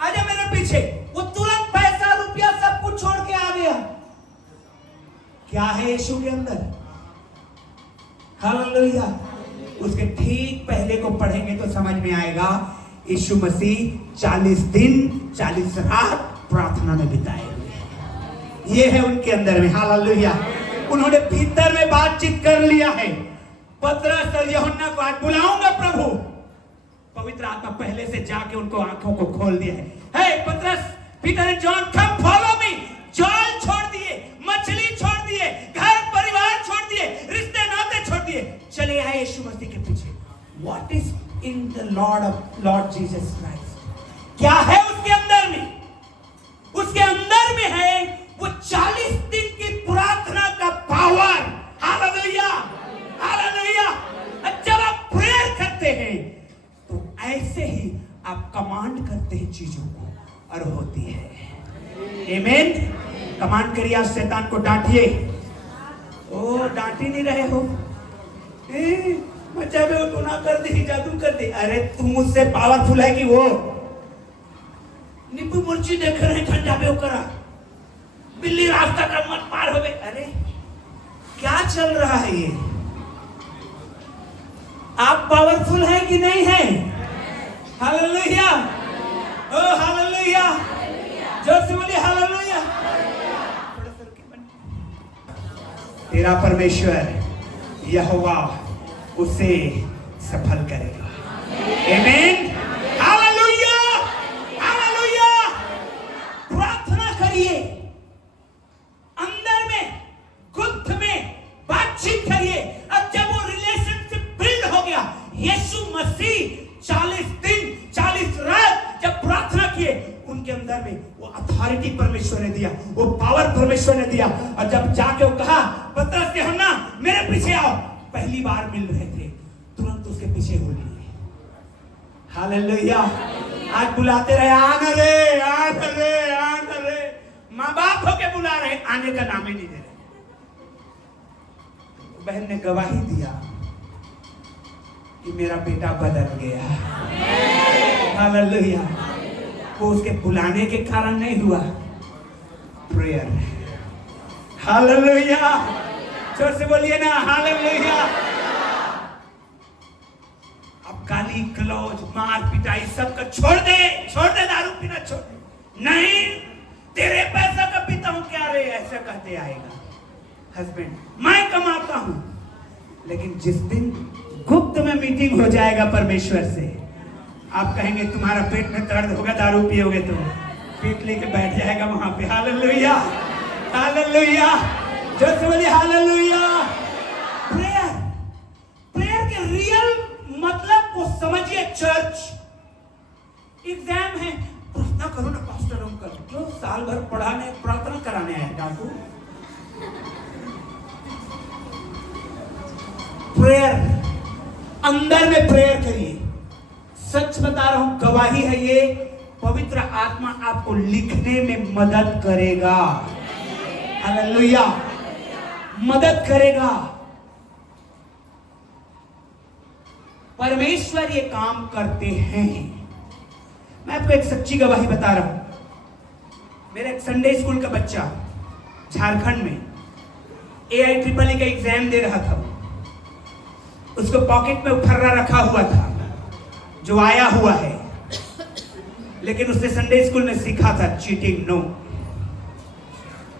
आजा मेरे पीछे, वो तुरंत पैसा रुपया सब कुछ छोड़ के आ गया। क्या है यीशु के अंदर? हालेलुया। उसके ठीक पहले को पढ़ेंगे तो समझ में आएगा, यीशु मसीह 40 दिन 40 रात प्रार्थना में बिताए हुए। ये है उनके अंदर में। हालेलुया। उन्होंने भीतर में बातचीत कर लिया है। पतरस और यूहन्ना को आज बुलाऊंगा प्रभु। पवित्र आत्मा पहले से जाके उनको आंखों को खोल दिया है। हे पतरस, Peter and John, come follow me. जाल छोड़ दिए, मछली छोड़ दिए, घर परिवार छोड़ दिए, रिश्ते नाते छोड़ दिए, चले आए यीशु मसीह के पीछे। What is in the Lord Jesus Christ? क्या है उसके अंदर में? उसके अंदर में है वो 40 दिन की प्रार्थना का पावर। Hallelujah, hallelujah. जब आप प्रेयर करते हैं तो ऐसे ही आप कमांड करते हैं चीजों को और होती है। आमीन। कमांड करिए, आज शैतान को डांटिए। ओ डांट ही नहीं रहे हो, बच्चा भी वो ना कर दी, जादू कर दी। अरे तू मुझसे पावरफुल है कि वो? नींबू मिर्ची देख रहे हैं, झंडा पे करा, बिल्ली रास्ता का मत पार हो गई। अरे क्या चल रहा है ये? आप पावरफुल है कि नहीं है? हालेलुया, ओ हालेलुया, जोर से बोलिए हालेलुया। तेरा परमेश्वर यहोवा उसे सफल करेगा। आमीन, हालेलुया, हालेलुया। प्रार्थना करिए, अंदर में गुप्त में बातचीत करिए। अब जब वो रिलेशनशिप बिल्ड हो गया, यीशु मसीह 40 दिन 40 रात जब प्रार्थना किए, उनके अंदर में वो अथॉरिटी परमेश्वर ने दिया, वो पावर परमेश्वर ने दिया। और जब जाके वो कहा, पतरस से होना मेरे पीछे आओ, पहली बार मिल रहे थे, तुरंत उसके पीछे हो लिए। हालेलुया। आज बुलाते रहे, आना रे, आना रे, आना रे। माँ बाप होके बुला रहे, आने का नाम ही नहीं दे रहे। बहन ने गवाही दिया कि मेरा बेटा बदल गया। हालेलुया। वो उसके बुलाने के कारण नहीं हुआ, प्रेयर। हालेलुया, जोर से बोलिए ना हालेलुया। अब गाली गलौज मार पिटाई सब का छोड़ दे, छोड़ दे, दारू पीना छोड़ दे। नहीं, तेरे पैसा का पीता हूं क्या रे, ऐसा कहते आएगा हस्बैंड। मैं कमाता हूं, लेकिन जिस दिन गुप्त में मीटिंग हो जाएगा परमेश्वर से, आप कहेंगे तुम्हारा पेट में दर्द होगा, दारू पियोगे तो पेट लेके बैठ जाएगा वहां पे। हालेलुया, हालेलुया, जोर से बोलिए हालेलुया। प्रेयर, प्रेयर के रियल मतलब को समझिए। चर्च एग्जाम है, प्रार्थना करो ना पास्टर अंकल। क्यों? साल भर पढ़ाने प्रार्थना कराने आए डाकू। प्रेयर, अंदर में प्रेयर करिए। सच बता रहा हूं, गवाही है ये, पवित्र आत्मा आपको लिखने में मदद करेगा। हालेलुया, मदद करेगा। परमेश्वर ये काम करते हैं। मैं आपको एक सच्ची गवाही बता रहा हूं। मेरा एक संडे स्कूल का बच्चा झारखंड में AIEEE का एग्जाम दे रहा था। उसको पॉकेट में फर्रा रखा हुआ था जो आया हुआ है, लेकिन उसने संडे स्कूल में सीखा था चीटिंग नो।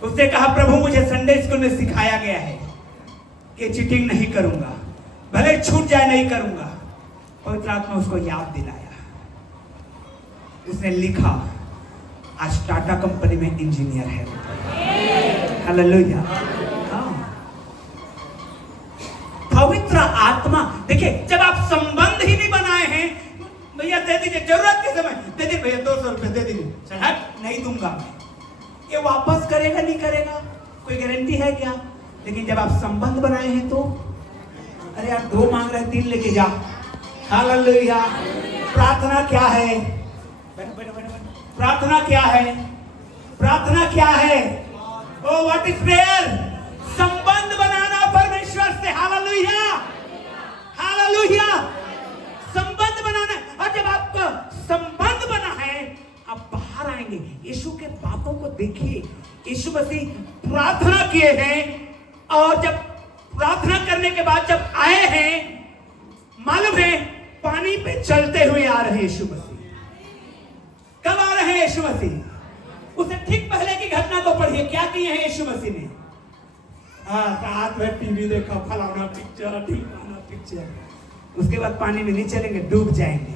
उसने कहा, प्रभु मुझे संडे स्कूल में सिखाया गया है कि चीटिंग नहीं करूंगा, भले छूट जाए नहीं करूंगा। पवित्र आत्मा उसको याद दिलाया। उसने लिखा, आज टाटा कंपनी में इंजीनियर है। हालेलुया। पवित्र आत्मा, देखिए, जब आप संबंध ही नहीं बनाए हैं, भैया दे दीजिए, जरूरत के समय दे दीजिए, भैया 200 रुपए दे दीजिए, चल नहीं दूंगा मैं। ये वापस करेगा नहीं करेगा, कोई गारंटी है क्या? लेकिन जब आप संबंध बनाए हैं तो, अरे यार 2 मांग रहे 3 लेके जा। हालेलुया। प्रार्थना क्या है? बैठो बैठो बैठो बैठो। प्रार्थना क्या है? प्रार्थना क्या है? Oh what is prayer? संबंध बनाना परमेश्वर से। Hallelujah, hallelujah. संबंध बनाना, और जब आपका संबंध बना है आप बाहर आएंगे। यीशु के बातों को देखिए, यीशु मसीह प्रार्थना किए हैं और जब प्रार्थना करने के बाद जब आए हैं, मालूम है पानी पे चलते हुए आ रहे हैं यीशु मसीह। कब आ रहे हैं यीशु मसीह? उसे ठीक पहले की घटना को पढ़िए, क्या किए हैं यीशु मसीह ने? रात में टीवी देखा, फलाना पिक्चर, ढिकाना पिक्चर। उसके बाद पानी में नहीं चलेंगे, डूब जाएंगे।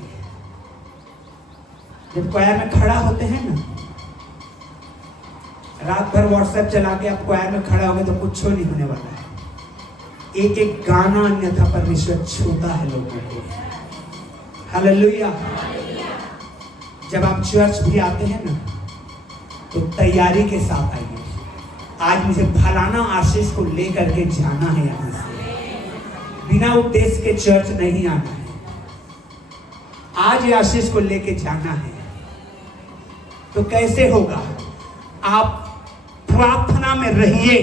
जब क्वायर में खड़ा होते हैं ना, रात भर व्हाट्सएप चला के आप क्वायर में खड़ा होंगे तो कुछ नहीं होने वाला है। एक एक गाना अन्यथा परमेश्वर छूता है लोगों को। हालेलुया। जब आप चर्च भी आते हैं ना तो तैयारी के साथ आइए। आज मुझे फलाना आशीष को लेकर के जाना है, यहां से बिना उद्देश्य के चर्च नहीं आना है। आज ये आशीष को लेके जाना है। तो कैसे होगा? आप प्रार्थना में रहिए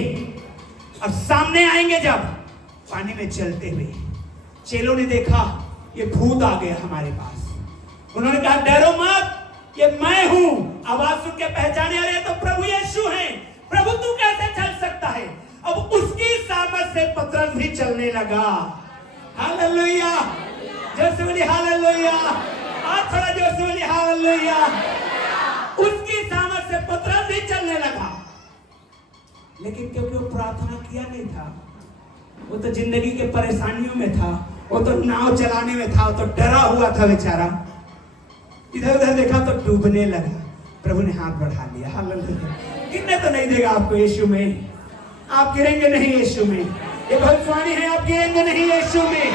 और सामने आएंगे जब पानी में चलते हुए। चेलों ने देखा ये भूत आ गया हमारे पास। उन्होंने कहा डरो मत, ये मैं हूं। आवाज सुन के पहचाने, अरे तो प्रभु यीशु हैं। प्रभु तू कैसे चल सकता है? अब उसकी सामर्थ से पतरस भी चलने लगा। हालेलुया, जोर से बोलिए हालेलुया। और थोड़ा जोर से बोलिए हालेलुया। उसकी सामर्थ से पतरस भी चलने लगा। लेकिन क्योंकि वो प्रार्थना किया नहीं था, वो तो जिंदगी के परेशानियों में था, वो तो नाव चलाने में था, वो तो डरा हुआ था बेचारा। इधर उधर देखा तो डूबने लगा। प्रभु ने हाथ बढ़ा लिया। हालेलुया। गिरने तो नहीं देगा आपको यीशु में। आप गिरेंगे नहीं यीशु में। ये भविष्यवाणी है, आप गिरेंगे नहीं यीशु में।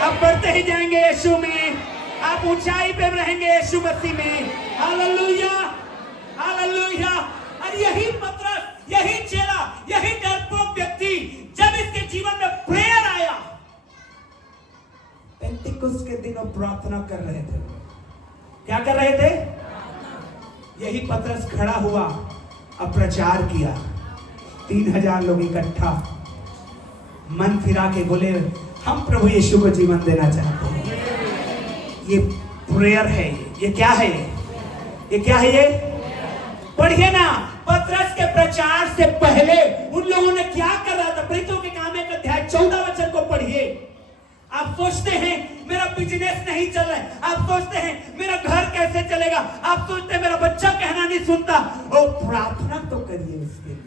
आप बढ़ते ही जाएंगे यीशु में। आप ऊंचाई पे रहेंगे यीशु मसीह में। Hallelujah, hallelujah. और यही पतरस, यही चेला, यही डरपोक व्यक्ति जब इसके जीवन में प्रेयर आया, पेंटिकुस्त के दिन प्रार्थना कर रहे थे। क्या कर रहे थे? यही पतरस खड़ा हुआ और प्रचार किया। 3000 लोग इकट्ठा मन फिरा के बोले हम प्रभु यीशु को जीवन देना चाहते हैं। ये प्रेयर है। ये क्या है? ये क्या है? ये पढ़िए ना। पतरस के प्रचार से पहले उन लोगों ने क्या कर रहा था? प्रेरितों के काम 1 अध्याय 14 वचन को पढ़िए। आप सोचते हैं मेरा बिजनेस नहीं चल रहा है, आप सोचते हैं मेरा घर कैसे चलेगा, आप सोचते हैं मेरा बच्चा कहना नहीं सुनता। ओ प्रार्थना तो करिए उसके लिए।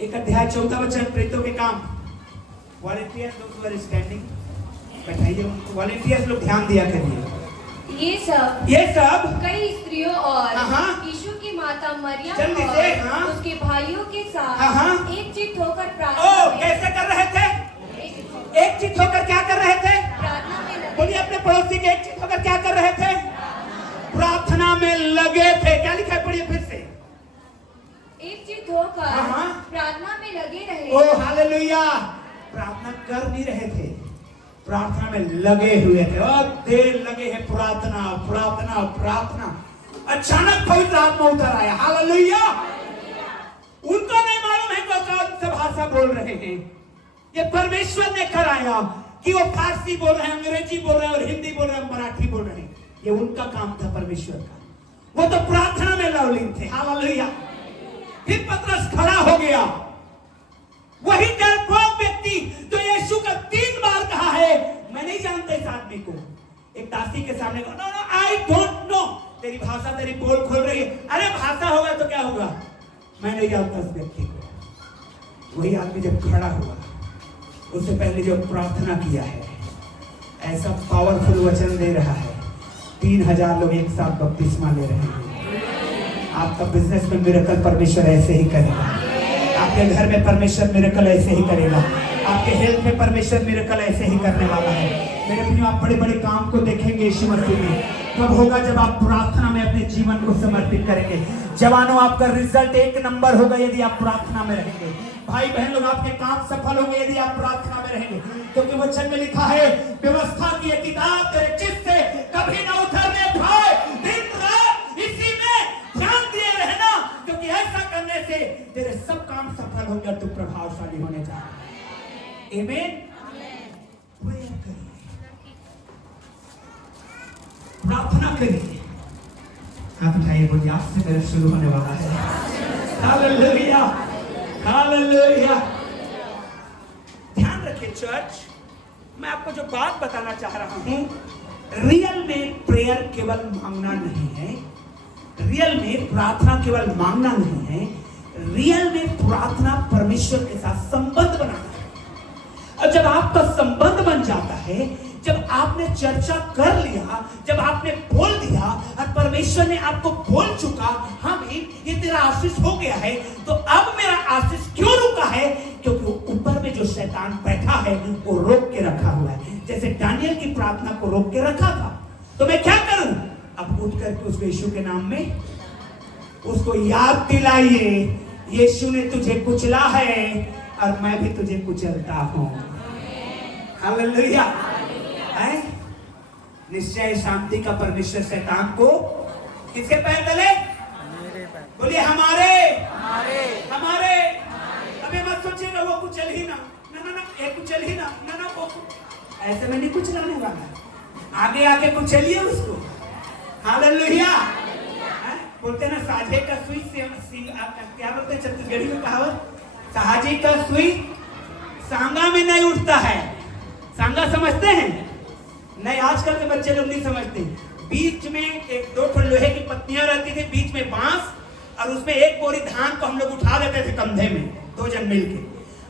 1 अध्याय 14 वचन, प्रेरितों के काम। वॉलंटियर्स लोग स्टैंडिंग, बैठाइए उनको। वॉलंटियर्स लोग ध्यान दिया करिए। ये सब कई स्त्रियों और यीशु की माता मरियम और उसके भाइयों के साथ एकचित्त होकर प्रार्थना में। कैसे कर रहे थे? एकचित्त होकर क्या कर रहे थे? प्रार्थना में लगे। बोलिए अपने पड़ोसी के, एकचित्त होकर क्या कर रहे थे? प्रार्थना में लगे थे। क्या लिखा है? पढ़िए फिर से। एकचित्त होकर प्रार्थना में लगे रहे। ओ हालेलुया। प्रार्थना कर नहीं रहे थे, प्रार्थना में लगे हुए थे। और देर लगे हैं प्रार्थना, प्रार्थना, प्रार्थना। अचानक पवित्र आत्मा उतर आया। हालेलुया। उनको नहीं मालूम है कौन सा भाषा बोल रहे हैं। ये परमेश्वर ने कराया कि वो फारसी बोल रहे हैं, अंग्रेजी बोल रहे हैं और हिंदी बोल रहे हैं, मराठी बोल रहे हैं। ये उनका काम था परमेश्वर का। वो तो प्रार्थना में लवलीन थे। हालेलुया। फिर पतरस खड़ा हो गया। वही डरपोक व्यक्ति जो यीशु का 3 बार कहा है मैं नहीं जानता इस आदमी को। एक दासी के सामने no no I don't know. तेरी भाषा, तेरी पोल खोल रही है। अरे भाषा होगा तो क्या होगा? मैं नहीं जानता उस व्यक्ति को। वही आदमी जब खड़ा हुआ, उससे पहले जो प्रार्थना किया है, ऐसा पावरफुल वचन दे रहा है। 3000 लोग एक साथ बपतिस्मा ले रहे हैं। आपका बिजनेस में मिरेकल परमेश्वर ऐसे ही करेगा। आपके घर में परमेश्वर मिरेकल ऐसे ही करेगा। आपके हेल्थ में परमेश्वर मिरेकल ऐसे ही करने वाला है। मेरे भाइयों, आप बड़े बड़े काम को देखेंगे यीशु मसीह में। कब होगा? जब आप प्रार्थना में अपने जीवन को समर्पित करेंगे। जवानों, आपका रिजल्ट 1 नंबर होगा यदि आप प्रार्थना में रहेंगे। भाई बहन लोग, आपके काम सफल होंगे यदि आप प्रार्थना में रहेंगे, क्योंकि वचन में लिखा है, व्यवस्था की ये किताब तेरे चित्त से कभी ना उतरने पाए, दिन रात इसी में ध्यान दिए रहना, क्योंकि ऐसा करने से तेरे सब काम सफल होंगे और तू प्रभावशाली होने जा रहा है। आमीन। प्रार्थना करिए। हाथ उठाइए, बोलिए आज से मेरा शुरू होने वाला है। Hallelujah, hallelujah. ध्यान रखिए चर्च, मैं आपको जो बात बताना चाह रहा हूं, रियल में प्रेयर केवल मांगना नहीं है, रियल में प्रार्थना केवल मांगना नहीं है, रियल में प्रार्थना परमेश्वर के साथ संबंध बनाना है। और जब आपका संबंध बन जाता है, जब आपने चर्चा कर लिया, जब आपने बोल दिया और परमेश्वर ने आपको बोल चुका, हाँ भाई ये तेरा आशीष हो गया है, तो अब मेरा आशीष क्यों रुका है? क्योंकि वो ऊपर में जो शैतान बैठा है वो रोक के रखा हुआ है। जैसे दानियल की प्रार्थना को रोक के रखा था, तो मैं क्या करूं? अब उठ करके उसको यीशु के नाम में उसको याद दिलाइए, यीशु ने तुझे कुचला है और मैं भी तुझे कुचलता हूं। हालेलुया। निश्चय शांति का परमेश्वर शैतान को किसके पैर तले? बोलिए हमारे हमारे। अबे मत सोचिएगा वो कुचल ही ना, ना एक कुचल ही ना, ना वो ऐसे में नहीं कुचलाने वाला, आगे आके कुचलिए उसको। हालेलुया। बोलते ना साझे का सुई क्या बोलते हैं छत्तीसगढ़ी में कहावत, साझे का सुई सांगा में नहीं उठता है। सांगा समझते हैं? नहीं, आजकल के बच्चे लोग नहीं समझते। बीच में एक 2 लोहे की पत्तियां रहती थी, बीच में बांस, और उसमें एक बोरी धान को हम लोग उठा लेते थे कंधे में, 2 जन मिलके।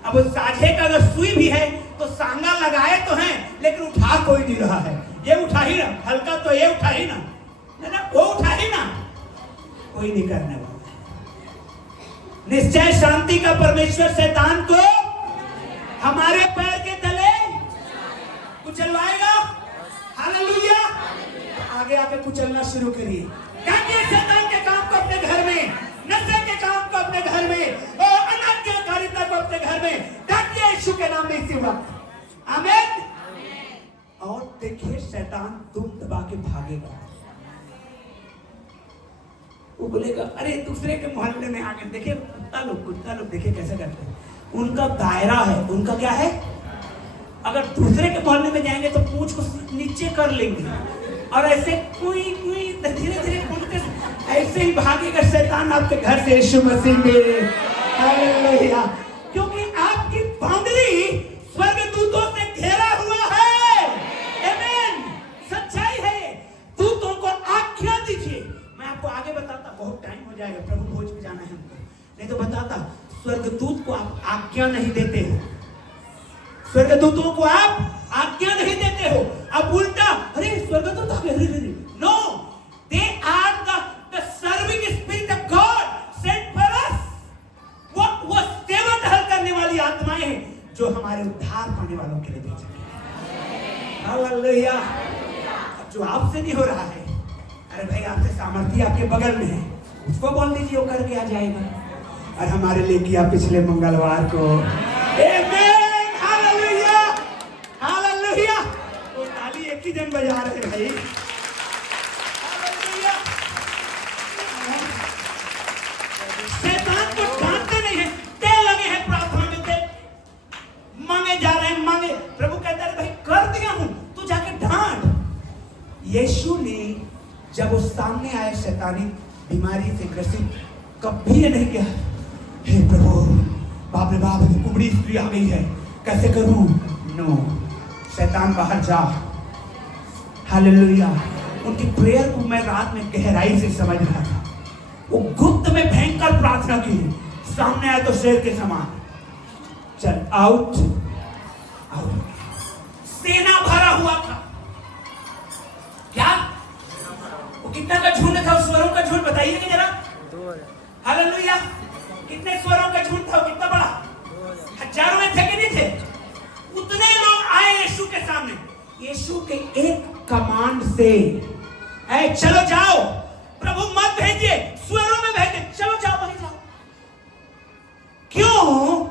अब उस साझे का अगर सुई भी है तो सांगा लगाए तो हैं, लेकिन उठा कोई नहीं रहा है। ये उठा ही ना, हल्का तो ये उठा ही ना, ना वो उठा ही ना, कोई नहीं करने वाला। निश्चय शांति का परमेश्वर शैतान को हमारे पैर के तले कुचलवाएगा। हालेलुया। आगे आके कुचलना शुरू करिए। काटिए शैतान के काम को अपने घर में, नशे के काम को अपने घर में, और अनाज्ञाकारिता को अपने घर में काटिए यीशु के नाम में इसी वक्त। आमीन। और देखिए शैतान दुम दबा के भागेगा। वो बोलेगा अरे दूसरे के मोहल्ले में आके देखिए कुत्ता लोग देखिए कैसे करते हैं। उनका दायरा है, उनका क्या है? अगर दूसरे के मोहल्ले में जाएंगे तो पूंछ को नीचे कर लेंगे, और ऐसे कोई धीरे धीरे ऐसे ही भागेगा शैतान आपके घर से यीशु मसीह में। हालेलुया। क्योंकि आपकी बाउंड्री स्वर्गदूतों से घेरा हुआ है। आमीन। सच्चाई है। दूतों को आज्ञा दीजिए। मैं आपको आगे बताता, बहुत टाइम हो जाएगा, प्रभु भोज में जाना है हमको, नहीं तो बताता। स्वर्गदूत को आप आज्ञा नहीं देते हो, स्वर्गदूतों को आप आज्ञा नहीं देते हो। अब उल्टा अरे स्वर्गदूत आ गए, no, they are the serving spirit of God sent for us. वो सेवा टहल करने वाली आत्माएं हैं जो हमारे उद्धार पाने वालों के लिए भेजी गई। हालेलुया। जो आपसे नहीं हो रहा है, अरे भाई आपसे सामर्थ्य आपके बगल में है, उसको बोल दीजिए, वो करके आ जाएगा। और हमारे लिए किया पिछले मंगलवार को। आमीन। Hallelujah, hallelujah. वो ताली एक ही जन बजा रहे भाई। हालेलुया। शैतान को डांटते नहीं है, तेल लगे हैं प्रार्थना में, तेल मांगे जा रहे हैं, मांगे। प्रभु कहता है भाई कर दिया हूं, तू जाके डांट। यीशु ने जब वो सामने आए शैतानी बीमारी से ग्रसित, कभी ये नहीं किया हे प्रभु बाप रे बाप कुबड़ी स्त्री आ गई है, कैसे करूं? नो, शैतान बाहर जा। हालेलुया। उनकी प्रेयर को मैं रात में गहराई से समझ रहा था। वो गुप्त में भयंकर प्रार्थना की, सामने आया तो शेर के समान, चल आउट आउट। सेना भरा हुआ था। क्या वो कितना का झुंड था? स्वरों का झुंड बताइए जरा। हालेलुया। कितने स्वरों का झुंड था? कितना बड़ा? हजारों में थे कि नहीं थे? उतने लोग आए यीशु के सामने। यीशु के एक कमांड से चलो जाओ, प्रभु मत भेजिए, स्वरों में भेजिए, चलो जाओ वहीं जाओ। क्यों?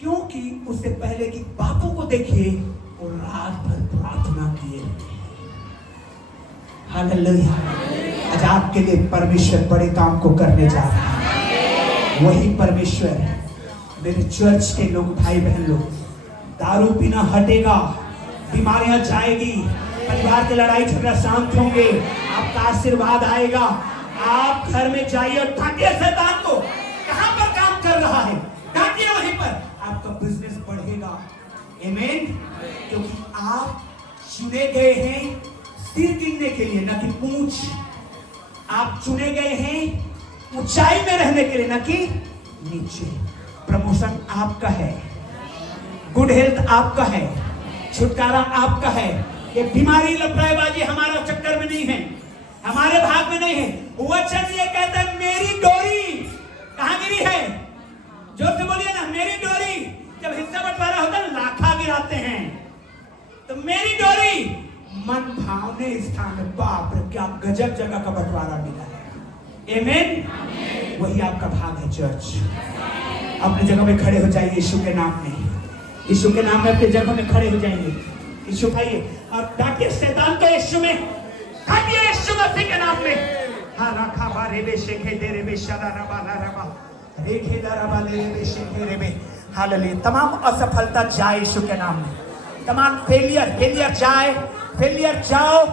क्योंकि उससे पहले की बातों को देखिए, वो रात भर प्रार्थना किए। हालेलुया। आज आपके लिए परमेश्वर बड़े काम को करने जा रहा है। वही परमेश्वर मेरे चर्च के लोग, भाई बहन लोग, दारू पीना हटेगा, बीमारियां जाएगी, परिवार के लड़ाई झगड़ा शांत होंगे, आपका आशीर्वाद आएगा। आप घर में जाइए और डांटिए शैतान को, कहां पर काम कर रहा है, डांटिए वहीं पर, आपका बिजनेस बढ़ेगा। आमीन। क्योंकि आप चुने गए हैं सिर गिनने के लिए, न कि पूंछ। आप चुने गए हैं ऊंचाई में रहने के लिए, न कि नीचे। प्रमोशन आपका है, गुड हेल्थ आपका है, छुटकारा आपका है। ये बीमारी लफड़ाबाजी हमारा चक्कर में नहीं है, हमारे भाग में नहीं है। वचन ये कहता है मेरी डोरी कहां गिरी है? जोर से बोलिए ना, मेरी डोरी। जब हिस्सा बंटवारा होता है लाखा गिराते हैं, तो मेरी डोरी मन भावने स्थान में, बाप रे क्या गजब जगह का बंटवारा मिला है। आमीन। वही आपका भाग है चर्च। अपनी जगह में खड़े हो जाइए यीशु के नाम में, यीशु के नाम में अपनी जगह में खड़े हो जाएंगे। यीशु खाइए और डांटिए शैतान को यीशु में, डांटिए यीशु मसीह के नाम में। हाँ रखा बारे बे शेखे दे रे बे शरा रबा ला रबा रेखे दा रबा ले बे शेखे रे बे। हालेलुया। तमाम असफलता जाए यीशु के नाम में, तमाम फेलियर जाए, फेलियर जाओ।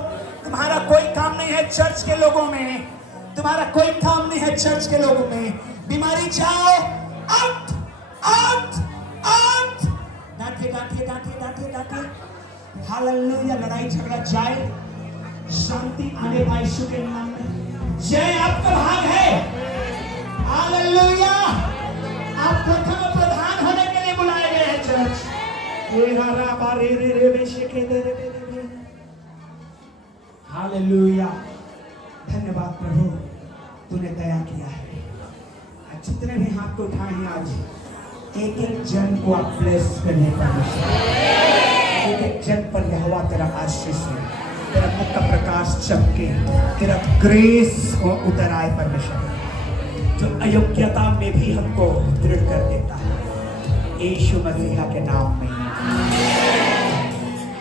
तुम्हारा कोई काम नहीं है चर्च के लोगों में, तुम्हारा कोई काम नहीं है चर्च के लोगों में। बीमारी जाओ, आउट आउट आउट। डांटे। हालेलुया। लड़ाई झगड़ा जाए, शांति आने पाए यीशु के नाम में। जय आपका भाग है। हालेलुया। आप प्रथम प्रधान होने के लिए बुलाए गए हैं चर्च। हालेलुया। धन्यवाद प्रभु, तूने दया किया है। जितने भी हाथ को उठाए हैं आज, एक एक जन को आप ब्लेस करने परमेश्वर, एक एक जन पर यहोवा तेरा आशीष है, तेरा मुख का प्रकाश चमके, तेरा ग्रेस को उतर आए परमेश्वर, जो अयोग्यता में भी हमको दृढ़ कर देता है। यीशु मसीह के नाम में।